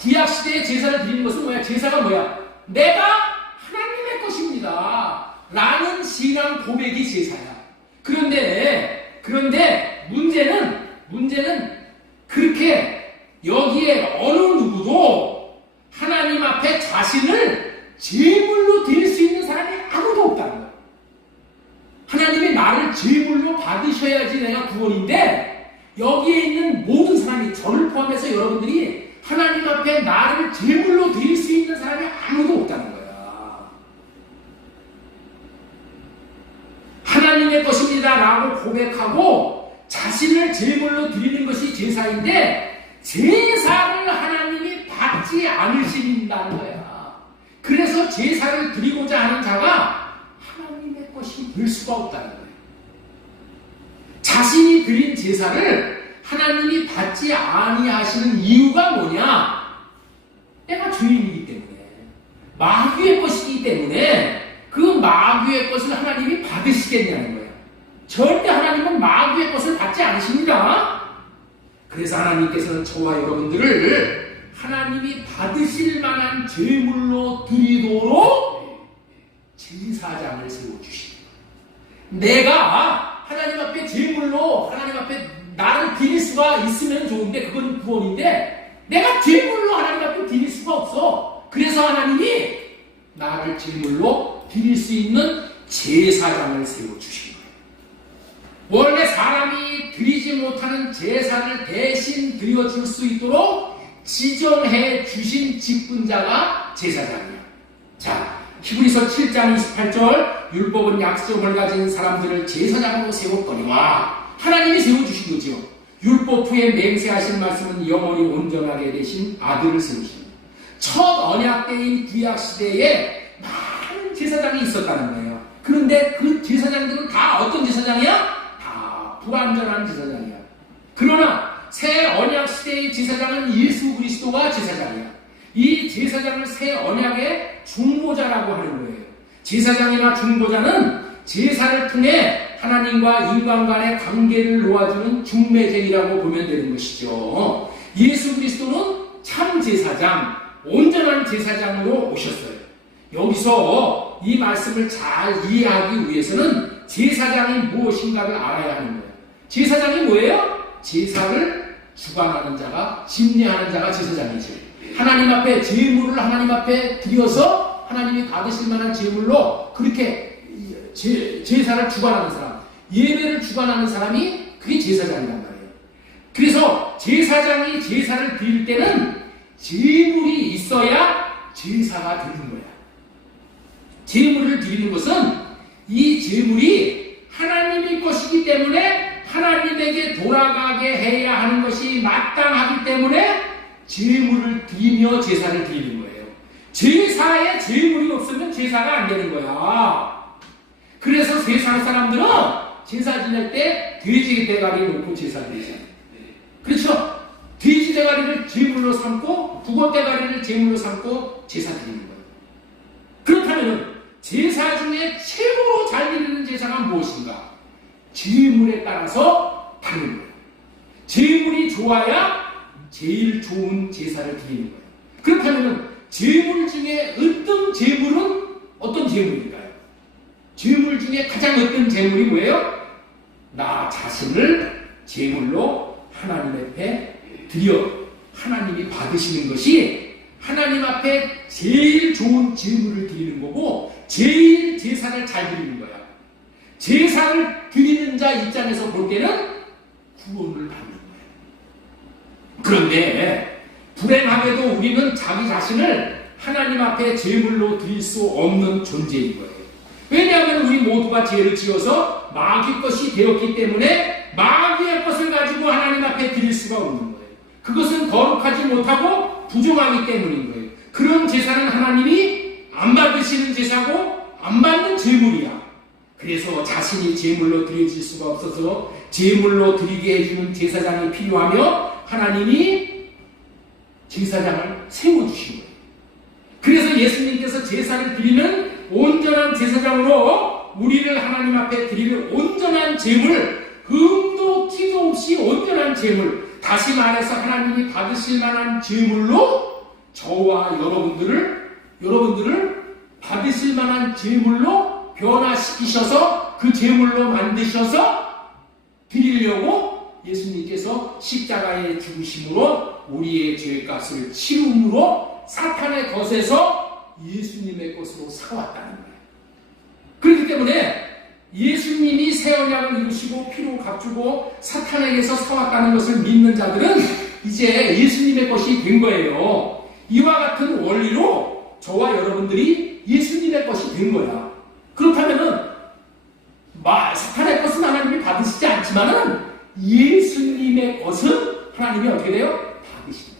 구약시대에 제사를 드리는 것은 뭐야? 제사가 뭐야? 내가 하나님의 것입니다 라는 신앙 고백이 제사야. 그런데 문제는 그렇게 여기에 어느 누구도 하나님 앞에 자신을 제물로 드릴 수 있는 사람이 아무도 없다는 거예요. 하나님이 나를 제물로 받으셔야지 내가 구원인데, 여기에 있는 모든 사람이, 저를 포함해서 여러분들이 하나님 앞에 나를 제물로 드릴 수 있는 사람이 아무도 없다는 거야. 하나님의 것입니다 라고 고백하고 자신을 제물로 드리는 것이 제사인데, 제사를 하나님이 받지 않으신다는 거야. 그래서 제사를 드리고자 하는 자가 하나님의 것이 될 수가 없다는 거예요. 자신이 드린 제사를 하나님이 받지 아니하시는 이유가 뭐냐? 내가 죄인이기 때문에, 마귀의 것이기 때문에 그 마귀의 것을 하나님이 받으시겠냐는 거예요. 절대 하나님은 마귀의 것을 받지 않으십니다. 그래서 하나님께서는 저와 여러분들을 하나님이 받으실 만한 제물로 드리도록 제사장을 세워주십니다. 내가 하나님 앞에 제물로 하나님 앞에 나를 드릴 수가 있으면 좋은데 그건 구원인데 내가 제물로 하나님 앞에 드릴 수가 없어. 그래서 하나님이 나를 제물로 드릴 수 있는 제사장을 세워주신 거예요. 원래 사람이 드리지 못하는 제사를 대신 드려줄 수 있도록 지정해 주신 직분자가 제사장이야. 자, 히브리서 7장 28절, 율법은 약속을 가진 사람들을 제사장으로 세웠거니와 하나님이 세워주신 거죠. 율법 후에 맹세하신 말씀은 영원히 온전하게 되신 아들을 세우십니다. 첫 언약 때인 구약 시대에 많은 제사장이 있었다는 거예요. 그런데 그 제사장들은 다 어떤 제사장이야? 다 불완전한 제사장이야. 그러나 새 언약 시대의 제사장은 예수 그리스도가 제사장이야. 이 제사장을 새 언약의 중보자라고 하는 거예요. 제사장이나 중보자는 제사를 통해 하나님과 인간 간의 관계를 놓아주는 중매쟁이라고 보면 되는 것이죠. 예수 그리스도는 참 제사장, 온전한 제사장으로 오셨어요. 여기서 이 말씀을 잘 이해하기 위해서는 제사장이 무엇인가를 알아야 하는 거예요. 제사장이 뭐예요? 제사를 주관하는 자가, 집례하는 자가 제사장이죠. 하나님 앞에 제물을 하나님 앞에 드려서 하나님이 받으실 만한 제물로 그렇게 제사를 주관하는 사람, 예배를 주관하는 사람이 그게 제사장이란 말이에요. 그래서 제사장이 제사를 드릴 때는 제물이 있어야 제사가 되는 거야. 제물을 드리는 것은 이 제물이 하나님의 것이기 때문에 하나님에게 돌아가게 해야 하는 것이 마땅하기 때문에 제물을 드리며 제사를 드리는 거예요. 제사에 제물이 없으면 제사가 안 되는 거야. 그래서 세상 사람들은 제사 지낼 때 돼지 대가리 놓고 제사 드리잖아요. 그렇죠? 돼지 대가리를 제물로 삼고 북어 대가리를 제물로 삼고 제사 드리는 거예요. 그렇다면 제사 중에 최고로 잘 드리는 제사가 무엇인가? 제물에 따라서 다른 거예요. 제물이 좋아야 제일 좋은 제사를 드리는 거예요. 그렇다면 제물 중에 어떤 제물일까요? 제물 중에 가장 어떤 제물이 뭐예요? 나 자신을 제물로 하나님 앞에 드려 하나님이 받으시는 것이 하나님 앞에 제일 좋은 제물을 드리는 거고 제일 제사를 잘 드리는 거야. 제사를 드리는 자 입장에서 볼 때는 구원을 받는 거예요. 그런데 불행하게도 우리는 자기 자신을 하나님 앞에 제물로 드릴 수 없는 존재인 거예요. 왜냐하면 우리 모두가 죄를 지어서 마귀 것이 되었기 때문에 마귀의 것을 가지고 하나님 앞에 드릴 수가 없는 거예요. 그것은 거룩하지 못하고 부정하기 때문인 거예요. 그런 제사는 하나님이 안 받으시는 제사고 안 받는 제물이야. 그래서 자신이 제물로 드려질 수가 없어서 제물로 드리게 해주는 제사장이 필요하며 하나님이 제사장을 세워주신 거예요. 그래서 예수님께서 제사를 드리는 온전한 제사장으로 우리를 하나님 앞에 드리는 온전한 제물, 금도 티도 없이 온전한 제물, 다시 말해서 하나님이 받으실 만한 제물로 저와 여러분들을 받으실 만한 제물로 변화시키셔서 그 제물로 만드셔서 드리려고 예수님께서 십자가에 죽으심으로 우리의 죄값을 치rum으로 사탄의 것에서 예수님의 것으로 사왔다는 거예요. 그렇기 때문에 예수님이 새 언약을 이루시고 피로 값주고 사탄에게서 사왔다는 것을 믿는 자들은 이제 예수님의 것이 된 거예요. 이와 같은 원리로 저와 여러분들이 예수님의 것이 된 거야. 그렇다면은 사탄의 것은 하나님이 받으시지 않지만은 예수님의 것은 하나님이 어떻게 돼요? 받으십니다.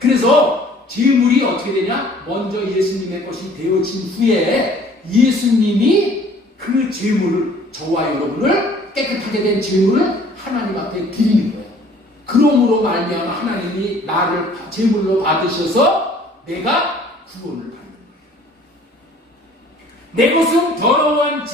그래서 제물이 어떻게 되냐? 먼저 예수님의 것이 되어진 후에 예수님이 그 제물을, 저와 여러분을 깨끗하게 된 제물을 하나님 앞에 드리는 거예요. 그러므로 말미암아 하나님이 나를 제물로 받으셔서 내가 구원을 받는 거예요. 내 것은 더러운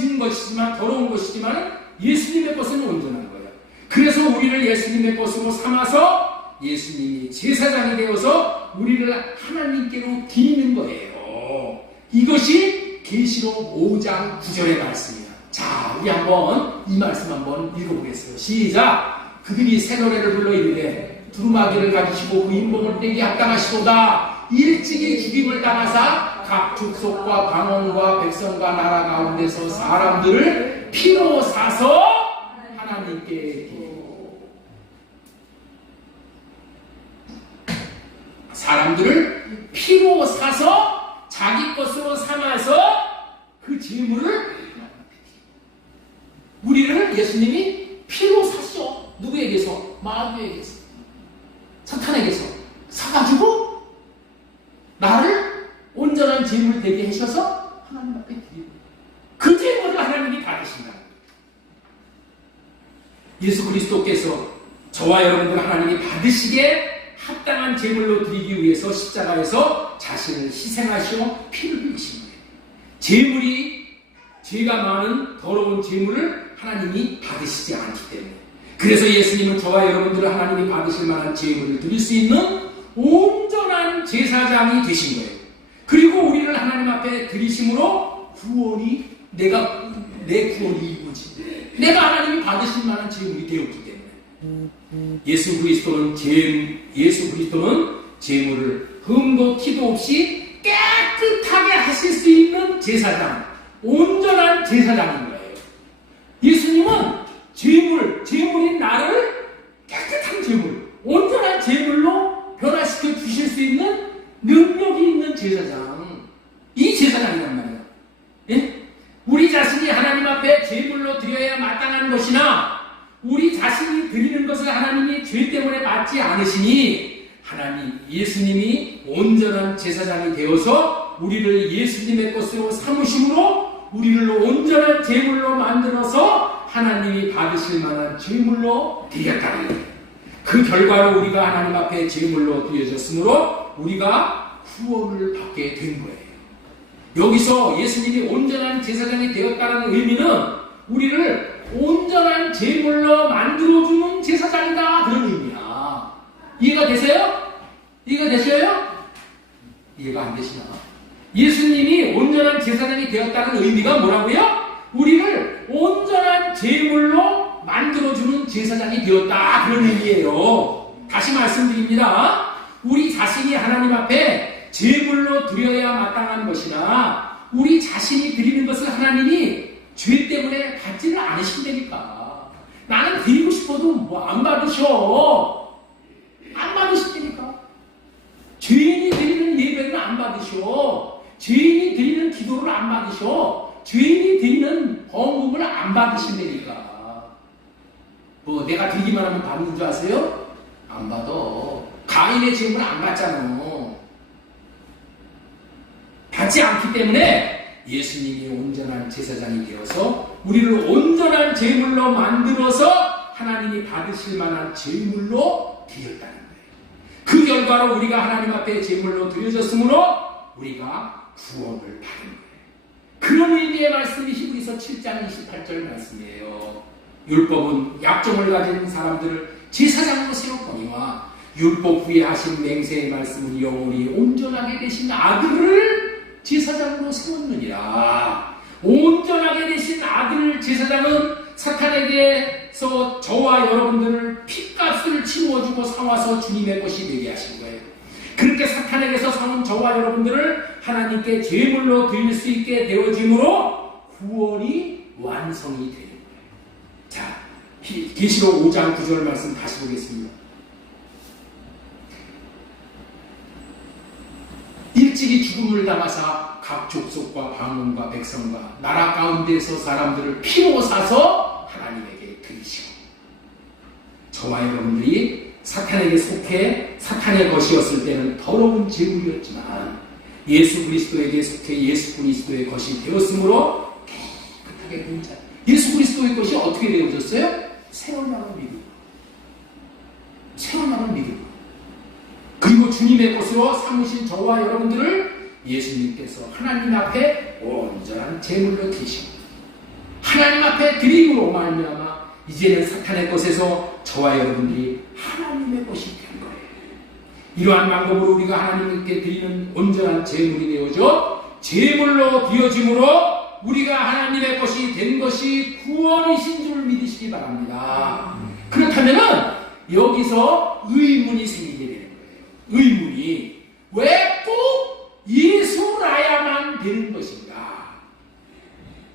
것이지만 예수님의 것은 온전한 거예요. 그래서 우리를 예수님의 것으로 삼아서 예수님이 제사장이 되어서 우리를 하나님께로 드리는 거예요. 이것이 계시록 5장 9절의 말씀이에요. 자, 우리 한번 이 말씀 한번 읽어보겠어요. 시작! 그들이 새 노래를 불러 이르되 두루마기를 가지시고 그 인봉을 떼기 합당하시도다. 일찍이 죽임을 당하사 각 족속과 방언과 백성과 나라 가운데서 사람들을 피로 사서 하나님께 드리고, 사람들을 피로 사서 자기 것으로 삼아서 그 재물을, 우리를 예수님이 피로 샀죠. 누구에게서? 마귀에게서, 사탄에게서 사가지고 나를 온전한 재물 되게 하셔서 하나님 앞에 드리고, 그 재물을 하나님이 받으신다. 예수 그리스도께서 저와 여러분들 하나님이 받으시게 합당한 제물로 드리기 위해서 십자가에서 자신을 희생하시고 피를 흘리신 거예요. 제물이 죄가 많은 더러운 제물을 하나님이 받으시지 않기 때문에, 그래서 예수님은 저와 여러분들을 하나님이 받으실 만한 제물을 드릴 수 있는 온전한 제사장이 되신 거예요. 그리고 우리를 하나님 앞에 드리심으로 구원이, 내 구원이 이루어지, 내가 하나님이 받으실 만한 제물이 되었기 때문에 예수 그리스도는 제물을 흠도 티도 없이 깨끗하게 하실 수 있는 제사장, 온전한 제사장인 거예요. 예수님은 제물인 나를 깨끗한 제물, 온전한 제물로 변화시켜 주실 수 있는 능력이 있는 제사장, 이 제사장이란 말이에요. 예? 우리 자신이 하나님 앞에 제물로 드려야 마땅한 것이나 우리 자신이 드리는 것을 하나님이 죄 때문에 받지 않으시니, 하나님 예수님이 온전한 제사장이 되어서 우리를 예수님의 것으로 삼으심으로 우리를 온전한 제물로 만들어서 하나님이 받으실 만한 제물로 드렸다는 거예요. 그 결과로 우리가 하나님 앞에 제물로 드려졌으므로 우리가 구원을 받게 된 거예요. 여기서 예수님이 온전한 제사장이 되었다는 의미는 우리를 온전한 제물로 만들어주는 제사장이다, 그런 의미야. 이해가 되세요? 이해가 되셔요? 이해가 안 되시나? 예수님이 온전한 제사장이 되었다는 의미가 뭐라고요? 우리를 온전한 제물로 만들어주는 제사장이 되었다, 그런 의미예요. 다시 말씀드립니다. 우리 자신이 하나님 앞에 제물로 드려야 마땅한 것이나 우리 자신이 드리는 것을 하나님이 죄 때문에 받지를 않으신다니까. 나는 드리고 싶어도 뭐 안 받으셔. 안 받으신다니까. 죄인이 드리는 예배는 안 받으셔. 죄인이 드리는 기도를 안 받으셔. 죄인이 드리는 헌금을 안 받으신다니까. 뭐 내가 드리기만 하면 받는 줄 아세요? 안 받아. 가인의 제물 안 받잖아. 받지 않기 때문에 예수님이 온전한 제사장이 되어서 우리를 온전한 제물로 만들어서 하나님이 받으실 만한 제물로 드렸다는 거예요. 그 결과로 우리가 하나님 앞에 제물로 드려졌으므로 우리가 구원을 받은 거예요. 그런 의미의 말씀이 히브리서 7장 28절 말씀이에요. 율법은 약점을 가진 사람들을 제사장으로 세웠거니와 율법 후에 하신 맹세의 말씀은 영원히 온전하게 되신 아들을 제사장으로 세웠느니라. 온전하게 되신 아들 제사장은 사탄에게서 저와 여러분들을 핏값을 치루어주고 사와서 주님의 것이 되게 하신 거예요. 그렇게 사탄에게서 사온 저와 여러분들을 하나님께 제물로 드릴 수 있게 되어짐으로 구원이 완성이 되는 거예요. 자, 계시록 5장 9절 말씀 다시 보겠습니다. 일찍이 죽음을 당하사 각 족속과 방언과 백성과 나라 가운데서 사람들을 피로 사서 하나님에게 드리시고, 저와 여러분들이 사탄에게 속해 사탄의 것이었을 때는 더러운 제물이었지만 예수 그리스도에게 속해 예수 그리스도의 것이 되었으므로 깨끗하게 된 자. 예수 그리스도의 것이 어떻게 되어졌어요? 새 언약을 믿고 새어나는 믿음, 그리고 주님의 것으로 삼으신 저와 여러분들을 예수님께서 하나님 앞에 온전한 제물로 드시고 하나님 앞에 드림으로 말미암아 이제는 사탄의 것에서 저와 여러분들이 하나님의 것이 된 거예요. 이러한 방법으로 우리가 하나님께 드리는 온전한 제물이 되어져 제물로 드려짐으로 우리가 하나님의 것이 된 것이 구원이신 줄 믿으시기 바랍니다. 그렇다면 여기서 의문이 생기게 되는 거예요. 의문이 왜 꼭 예수라야만 되는 것인가?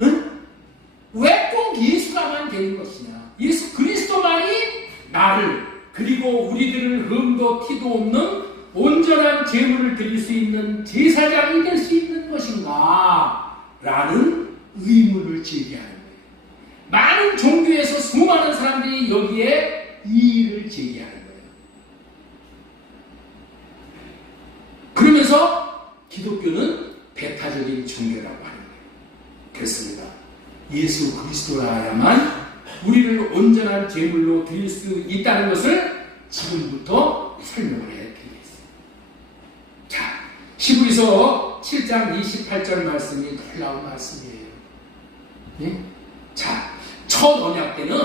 응? 왜 꼭 예수라만 되는 것이냐? 예수 그리스도만이 나를 그리고 우리들을 흠도 티도 없는 온전한 제물을 드릴 수 있는 제사장이 될 수 있는 것인가? 라는 의문을 제기하는 거예요. 많은 종교에서 수많은 사람들이 여기에 이의를 제기하는 거예요. 그러면서 기독교는 배타적인 종교라고 하는 거예요. 그렇습니다. 예수 그리스도라야만 우리를 온전한 제물로 드릴 수 있다는 것을 지금부터 설명을 해드리겠습니다. 자, 히브리서 7장 28절 말씀이 놀라운 말씀이에요. 네? 자, 첫 언약 때는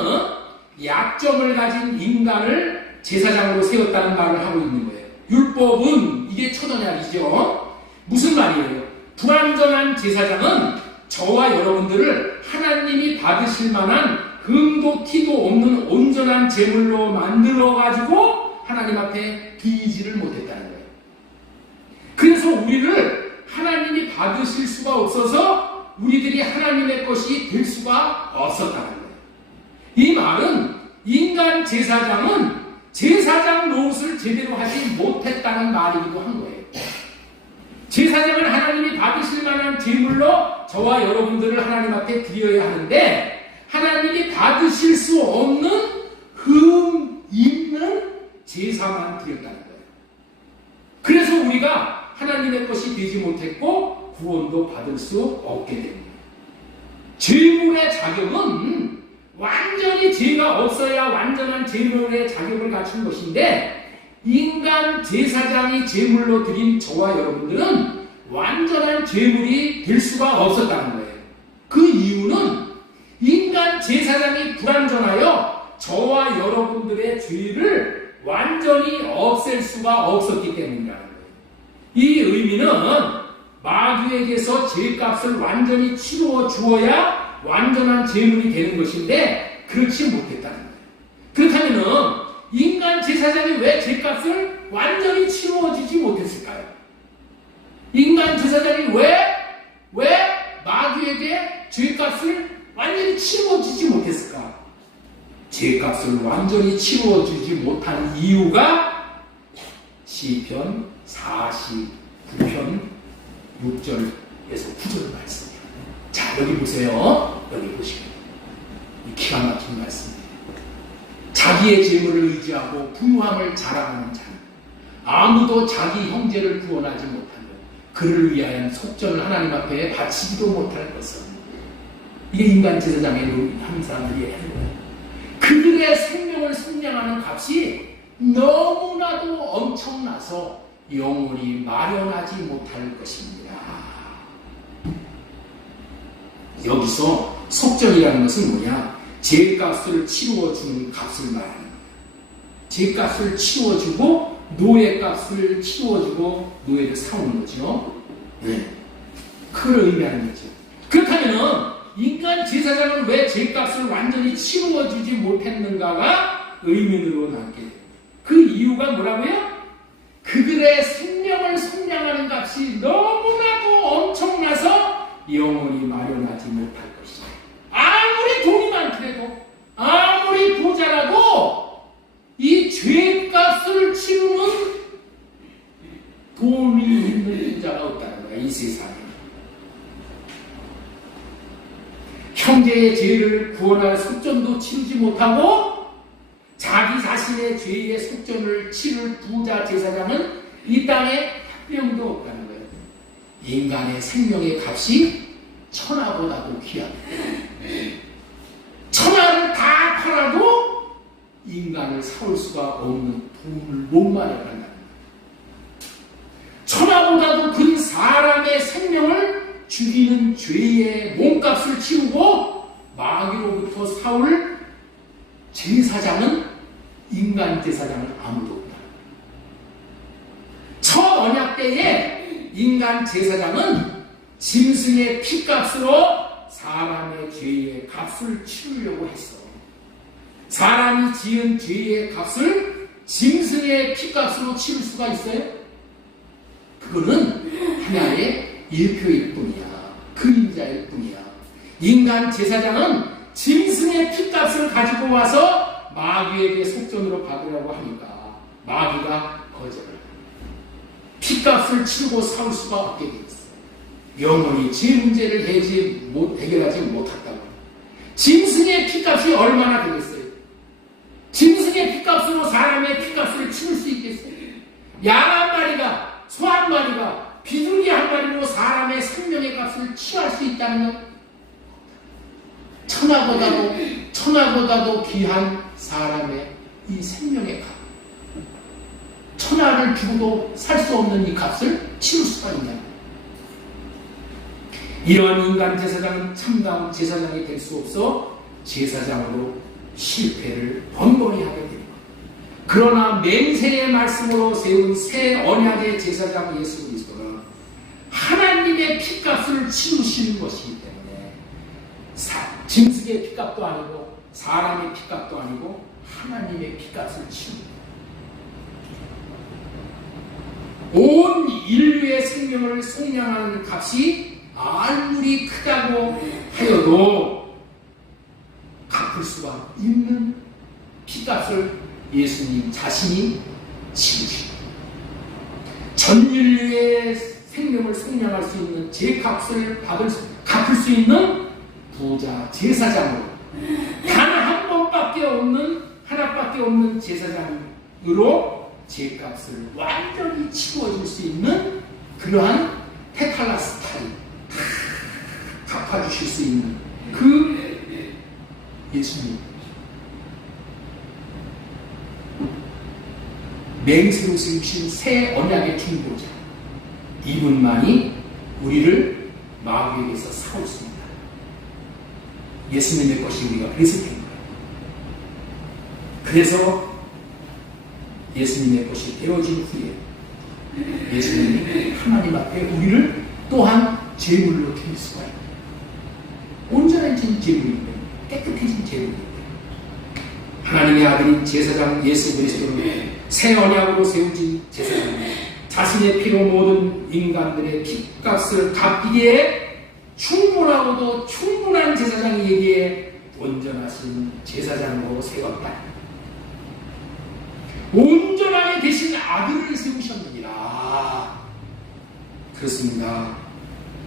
약점을 가진 인간을 제사장으로 세웠다는 말을 하고 있는 거예요. 율법은 이게 첫 언약이죠. 무슨 말이에요? 불완전한 제사장은 저와 여러분들을 하나님이 받으실 만한 흠도 티도 없는 온전한 제물로 만들어가지고 하나님 앞에 드리지를 못했다는 거예요. 그래서 우리를 하나님이 받으실 수가 없어서 우리들이 하나님의 것이 될 수가 없었다는 거예요. 이 말은 인간 제사장은 제사장 노릇을 제대로 하지 못했다는 말이기도 한 거예요. 제사장은 하나님이 받으실 만한 제물로 저와 여러분들을 하나님 앞에 드려야 하는데 하나님이 받으실 수 없는 흠 있는 제사만 드렸다는 거예요. 그래서 우리가 하나님의 것이 되지 못했고 구원도 받을 수 없게 됩니다. 제물의 자격은 완전히 죄가 없어야 완전한 제물의 자격을 갖춘 것인데 인간 제사장이 제물로 드린 저와 여러분들은 완전한 제물이 될 수가 없었다는 거예요. 그 이유는 인간 제사장이 불완전하여 저와 여러분들의 죄를 완전히 없앨 수가 없었기 때문이라는 거예요. 이 의미는 마귀에게서 죄값을 완전히 치루어 주어야 완전한 제물이 되는 것인데 그렇지 못했다는 거예요. 그렇다면 인간 제사장이 왜 죄값을 완전히 치루어 주지 못했을까요? 인간 제사장이 왜 마귀에게 죄값을 완전히 치루어 주지 못했을까? 죄값을 완전히 치루어 주지 못한 이유가 시편 49편 6절에서 9절 말씀이에요. 자, 여기 보세요. 여기 보시면 이 기가 막힌 말씀이에요. 자기의 재물을 의지하고 부유함을 자랑하는 자는 아무도 자기 형제를 구원하지 못하며 그를 위하여 속전을 하나님 앞에 바치지도 못할 것은 이게 인간 제사장의 하는 사람들이 하는 거예요. 그들의 생명을 속량하는 값이 너무나도 엄청나서 영원히 마련하지 못할 것입니다. 여기서 속전이라는 것은 뭐냐? 죄값을 치루어주는 값을 말하는 거예요. 죄값을 치루어주고 노예값을 치루어주고 노예를 사오는 거죠. 네. 그걸 의미하는 거죠. 그렇다면 인간 제사장은 왜 죄값을 완전히 치루어주지 못했는가가 의문으로 남게 돼요. 그 이유가 뭐라고요? 그들의 생명을 속량하는 값이 너무나도 엄청나서 영원히 마련하지 못할 것이다. 아무리 돈이 많더라도 아무리 부자라도 이 죄값을 치르는 돈이 있는 부자가 없다는 거야, 이 세상에. 형제의 죄를 구원할 속전도 치르지 못하고 자기 자신의 죄의 속전을 치를 부자 제사장은 이 땅에 한 명도 없다는 거예요. 인간의 생명의 값이 천하보다도 귀합니다. 천하를 다 팔아도 인간을 사올 수가 없는 돈을 못 마련한다. 천하보다도 큰 사람의 생명을 죽이는 죄의 몸값을 치르고 마귀로부터 사올 제사장은 인간 제사장은 아무도 없다. 첫 언약 때에 인간 제사장은 짐승의 피값으로 사람의 죄의 값을 치르려고 했어. 사람이 지은 죄의 값을 짐승의 피값으로 치를 수가 있어요? 그거는 하나의 일표일 뿐이야. 그림자일 뿐이야. 인간 제사장은 짐승의 피값을 가지고 와서 마귀에게 속전으로 받으려고 하니까 마귀가 거절을 피값을 치르고 사올 수가 없게 되었어. 영원히 죄 문제를 해결하지 못했다고. 짐승의 피값이 얼마나 되겠어요? 짐승의 피값으로 사람의 피값을 치를 수 있겠어요? 양 한 마리가, 소 한 마리가, 비둘기 한 마리로 사람의 생명의 값을 취할 수 있다는 것. 천하보다도 귀한 사람의 이 생명의 값. 천하를 주고도 살 수 없는 이 값을 치를 수가 있냐. 이런 인간 제사장은 참다운 제사장이 될 수 없어 제사장으로 실패를 번번이 하게 됩니다. 그러나 맹세의 말씀으로 세운 새 언약의 제사장 예수 그리스도는 하나님의 피값을 치르시는 것이기 때문에 짐승의 피값도 아니고 사람의 피값도 아니고 하나님의 피값을 치릅니다. 온 인류의 생명을 속량하는 값이 아무리 크다고 하여도 갚을 수가 있는 피값을 예수님 자신이 치르십니다. 전 인류의 생명을 속량할 수 있는 죄값을 갚을 수 있는 부자 제사장으로 단 한 번밖에 없는 하나밖에 없는 제사장으로 죄값을 완전히 치루어줄 수 있는 그러한 테탈라스타이 갚아주실 수 있는 그 예수님 맹세로 세우신 새 언약의 중보자 이분만이 우리를 마귀에게서 사올 수 있다. 예수님의 것이 우리가 그래서 된 거예요. 그래서 예수님의 것이 되어진 후에 예수님이 하나님 앞에 우리를 또한 제물로 드릴 수가 있다. 온전해진 제물인데 깨끗해진 제물인데 하나님의 아들인 제사장 예수 그리스도는 새 언약으로 세우진 제사장 자신의 피로 모든 인간들의 피값을 갚기에 충분하고도 충분한 제사장이기에 온전하신 제사장으로 세웠다. 온전하게 되신 아들을 세우셨느니라. 그렇습니다.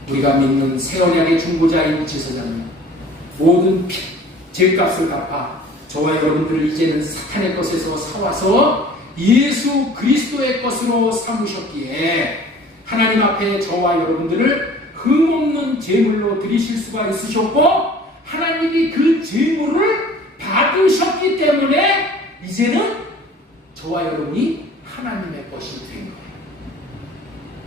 우리가 믿는 새 언약의 중보자인 제사장은 모든 죄값을 갚아 저와 여러분들을 이제는 사탄의 것에서 사와서 예수 그리스도의 것으로 삼으셨기에 하나님 앞에 저와 여러분들을 흠없는 제물로 드리실 수가 있으셨고 하나님이 그 제물을 받으셨기 때문에 이제는 저와 여러분이 하나님의 것이 된 거예요.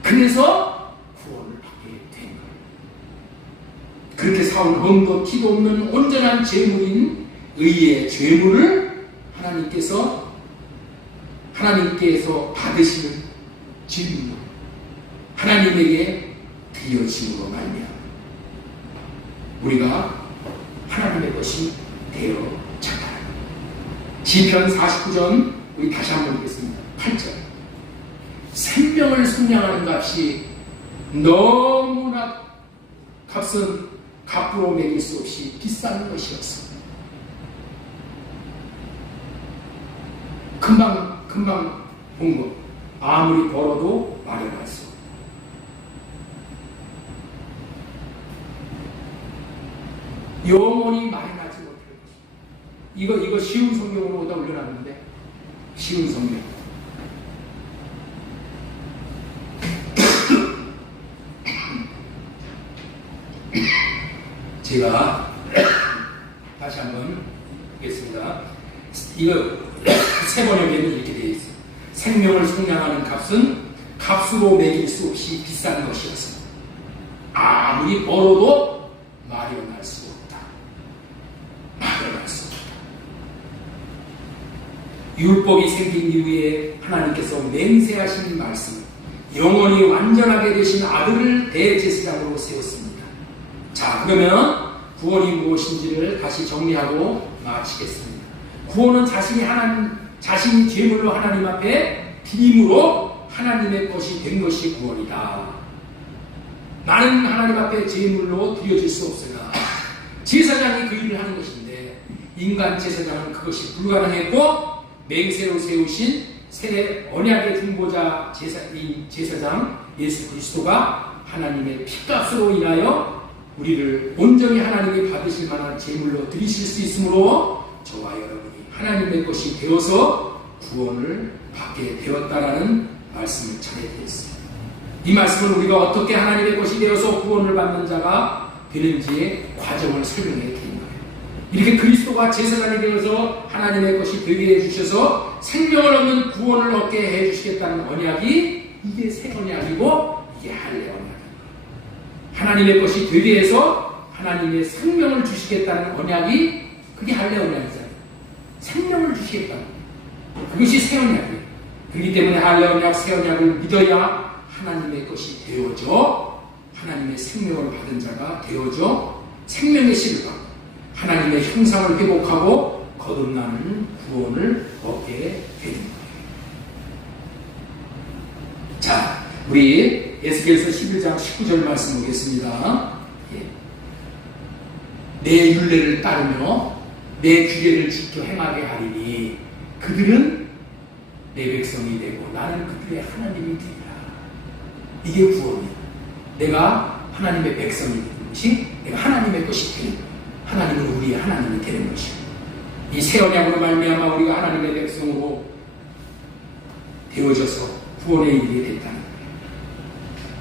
그래서 구원을 받게 된 거예요. 그렇게 사온 흠도 티도 없는 온전한 제물인 의의 제물을 하나님께서 받으시는 질문으로 하나님에게 드려짐으로 말미암아 우리가 하나님의 것이 되어 자라나는 시편 49전 우리 다시 한번 읽겠습니다. 8절 생명을 속량하는 값이 너무나 값은 값으로 매길 수 없이 비싼 것이었어. 금방 본 것 아무리 벌어도 마련할 수 없어. 영원히 마련하지 못할 것. 이거 쉬운 성경으로 오다 올려놨는데 쉬운 성경. 제가 다시 한번 보겠습니다. 이거 세 번역에는 이렇게 되어 있어요. 생명을 속량하는 값은 값으로 매길 수 없이 비싼 것이었습니다. 아무리 벌어도 마련할 수 없다. 마련할 수 없다. 율법이 생긴 이후에 하나님께서 맹세하신 말씀, 영원히 완전하게 되신 아들을 대제사장으로 세웠습니다. 자, 그러면 구원이 무엇인지를 다시 정리하고 마치겠습니다. 구원은 자신이 죄물로 하나님 앞에 비림으로 하나님의 것이 된 것이 구원이다. 나는 하나님 앞에 죄물로 드려질 수 없으나 제사장이 그 일을 하는 것인데, 인간 제사장은 그것이 불가능했고 맹세로 세우신 새 언약의 중보자 제사장 예수 그리스도가 하나님의 피값으로 인하여 우리를 온전히 하나님이 받으실 만한 제물로 드리실 수 있으므로 저와 여러분이 하나님의 것이 되어서 구원을 받게 되었다라는 말씀을 전해드렸습니다. 이 말씀은 우리가 어떻게 하나님의 것이 되어서 구원을 받는 자가 되는지의 과정을 설명해 드린 거예요. 이렇게 그리스도가 제사장이 되어서 하나님의 것이 되게 해주셔서 생명을 얻는 구원을 얻게 해주시겠다는 언약이 이게 새 언약이고 이게 할례 언약입니다. 하나님의 것이 되게 해서 하나님의 생명을 주시겠다는 언약이 그게 할례 언약이잖아요. 생명을 주시겠다는 그것이 새 언약이에요. 그렇기 때문에 할례 언약, 새 언약을 믿어야 하나님의 것이 되어져 하나님의 생명을 받은 자가 되어져 생명의 씨를 받고 하나님의 형상을 회복하고 거듭나는 구원을 얻게 되는 거예요. 자, 우리 에스겔서 11장 19절 말씀 보겠습니다. 내 율례를 따르며 내 규례를 지켜 행하게 하리니 그들은 내 백성이 되고 나는 그들의 하나님이 되리라. 이게 구원이에요. 내가 하나님의 백성이 되는 것이 내가 하나님의 것이 되는 거예요. 하나님은 우리의 하나님이 되는 것이에요. 이 새 언약으로 말미암아 우리가 하나님의 백성으로 되어져서 구원에 이르게 됐다는 거예요.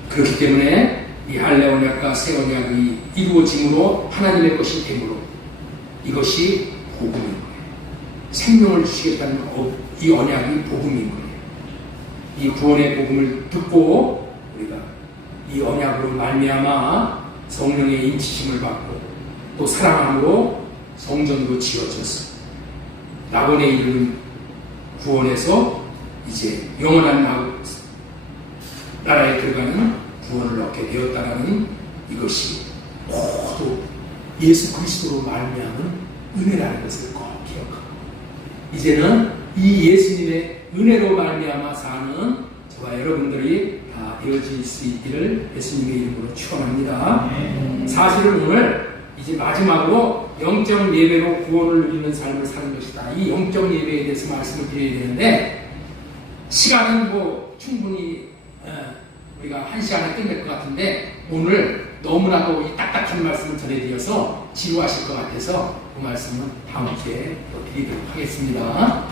그렇기 때문에 이 할례 언약과 새 언약이 이루어짐으로 하나님의 것이 되므로 이것이 복음인 거예요. 생명을 주시겠다는 이 언약이 복음인 거예요. 이 구원의 복음을 듣고 우리가 이 언약으로 말미암아 성령의 인치심을 받고 또 사랑함으로 성전도 지어졌어. 낙원에 이르는 구원에서 이제 영원한 나라에 들어가는 구원을 얻게 되었다라는 이것이 모두 예수 그리스도로 말미암은 은혜라는 것을 꼭 기억하고 이제는 이 예수님의 은혜로 말미암아 사는 저와 여러분들이 다 되어질 수 있기를 예수님의 이름으로 축원합니다. 사실은 오늘 이제 마지막으로 영적 예배로 구원을 누리는 삶을 사는 것이다. 이 영적 예배에 대해서 말씀을 드려야 되는데 시간은 충분히 우리가 1시간에 끝낼 것 같은데 오늘 너무나도 이 딱딱한 말씀을 전해드려서 지루하실 것 같아서 그 말씀은 다음 주에 또 드리도록 하겠습니다.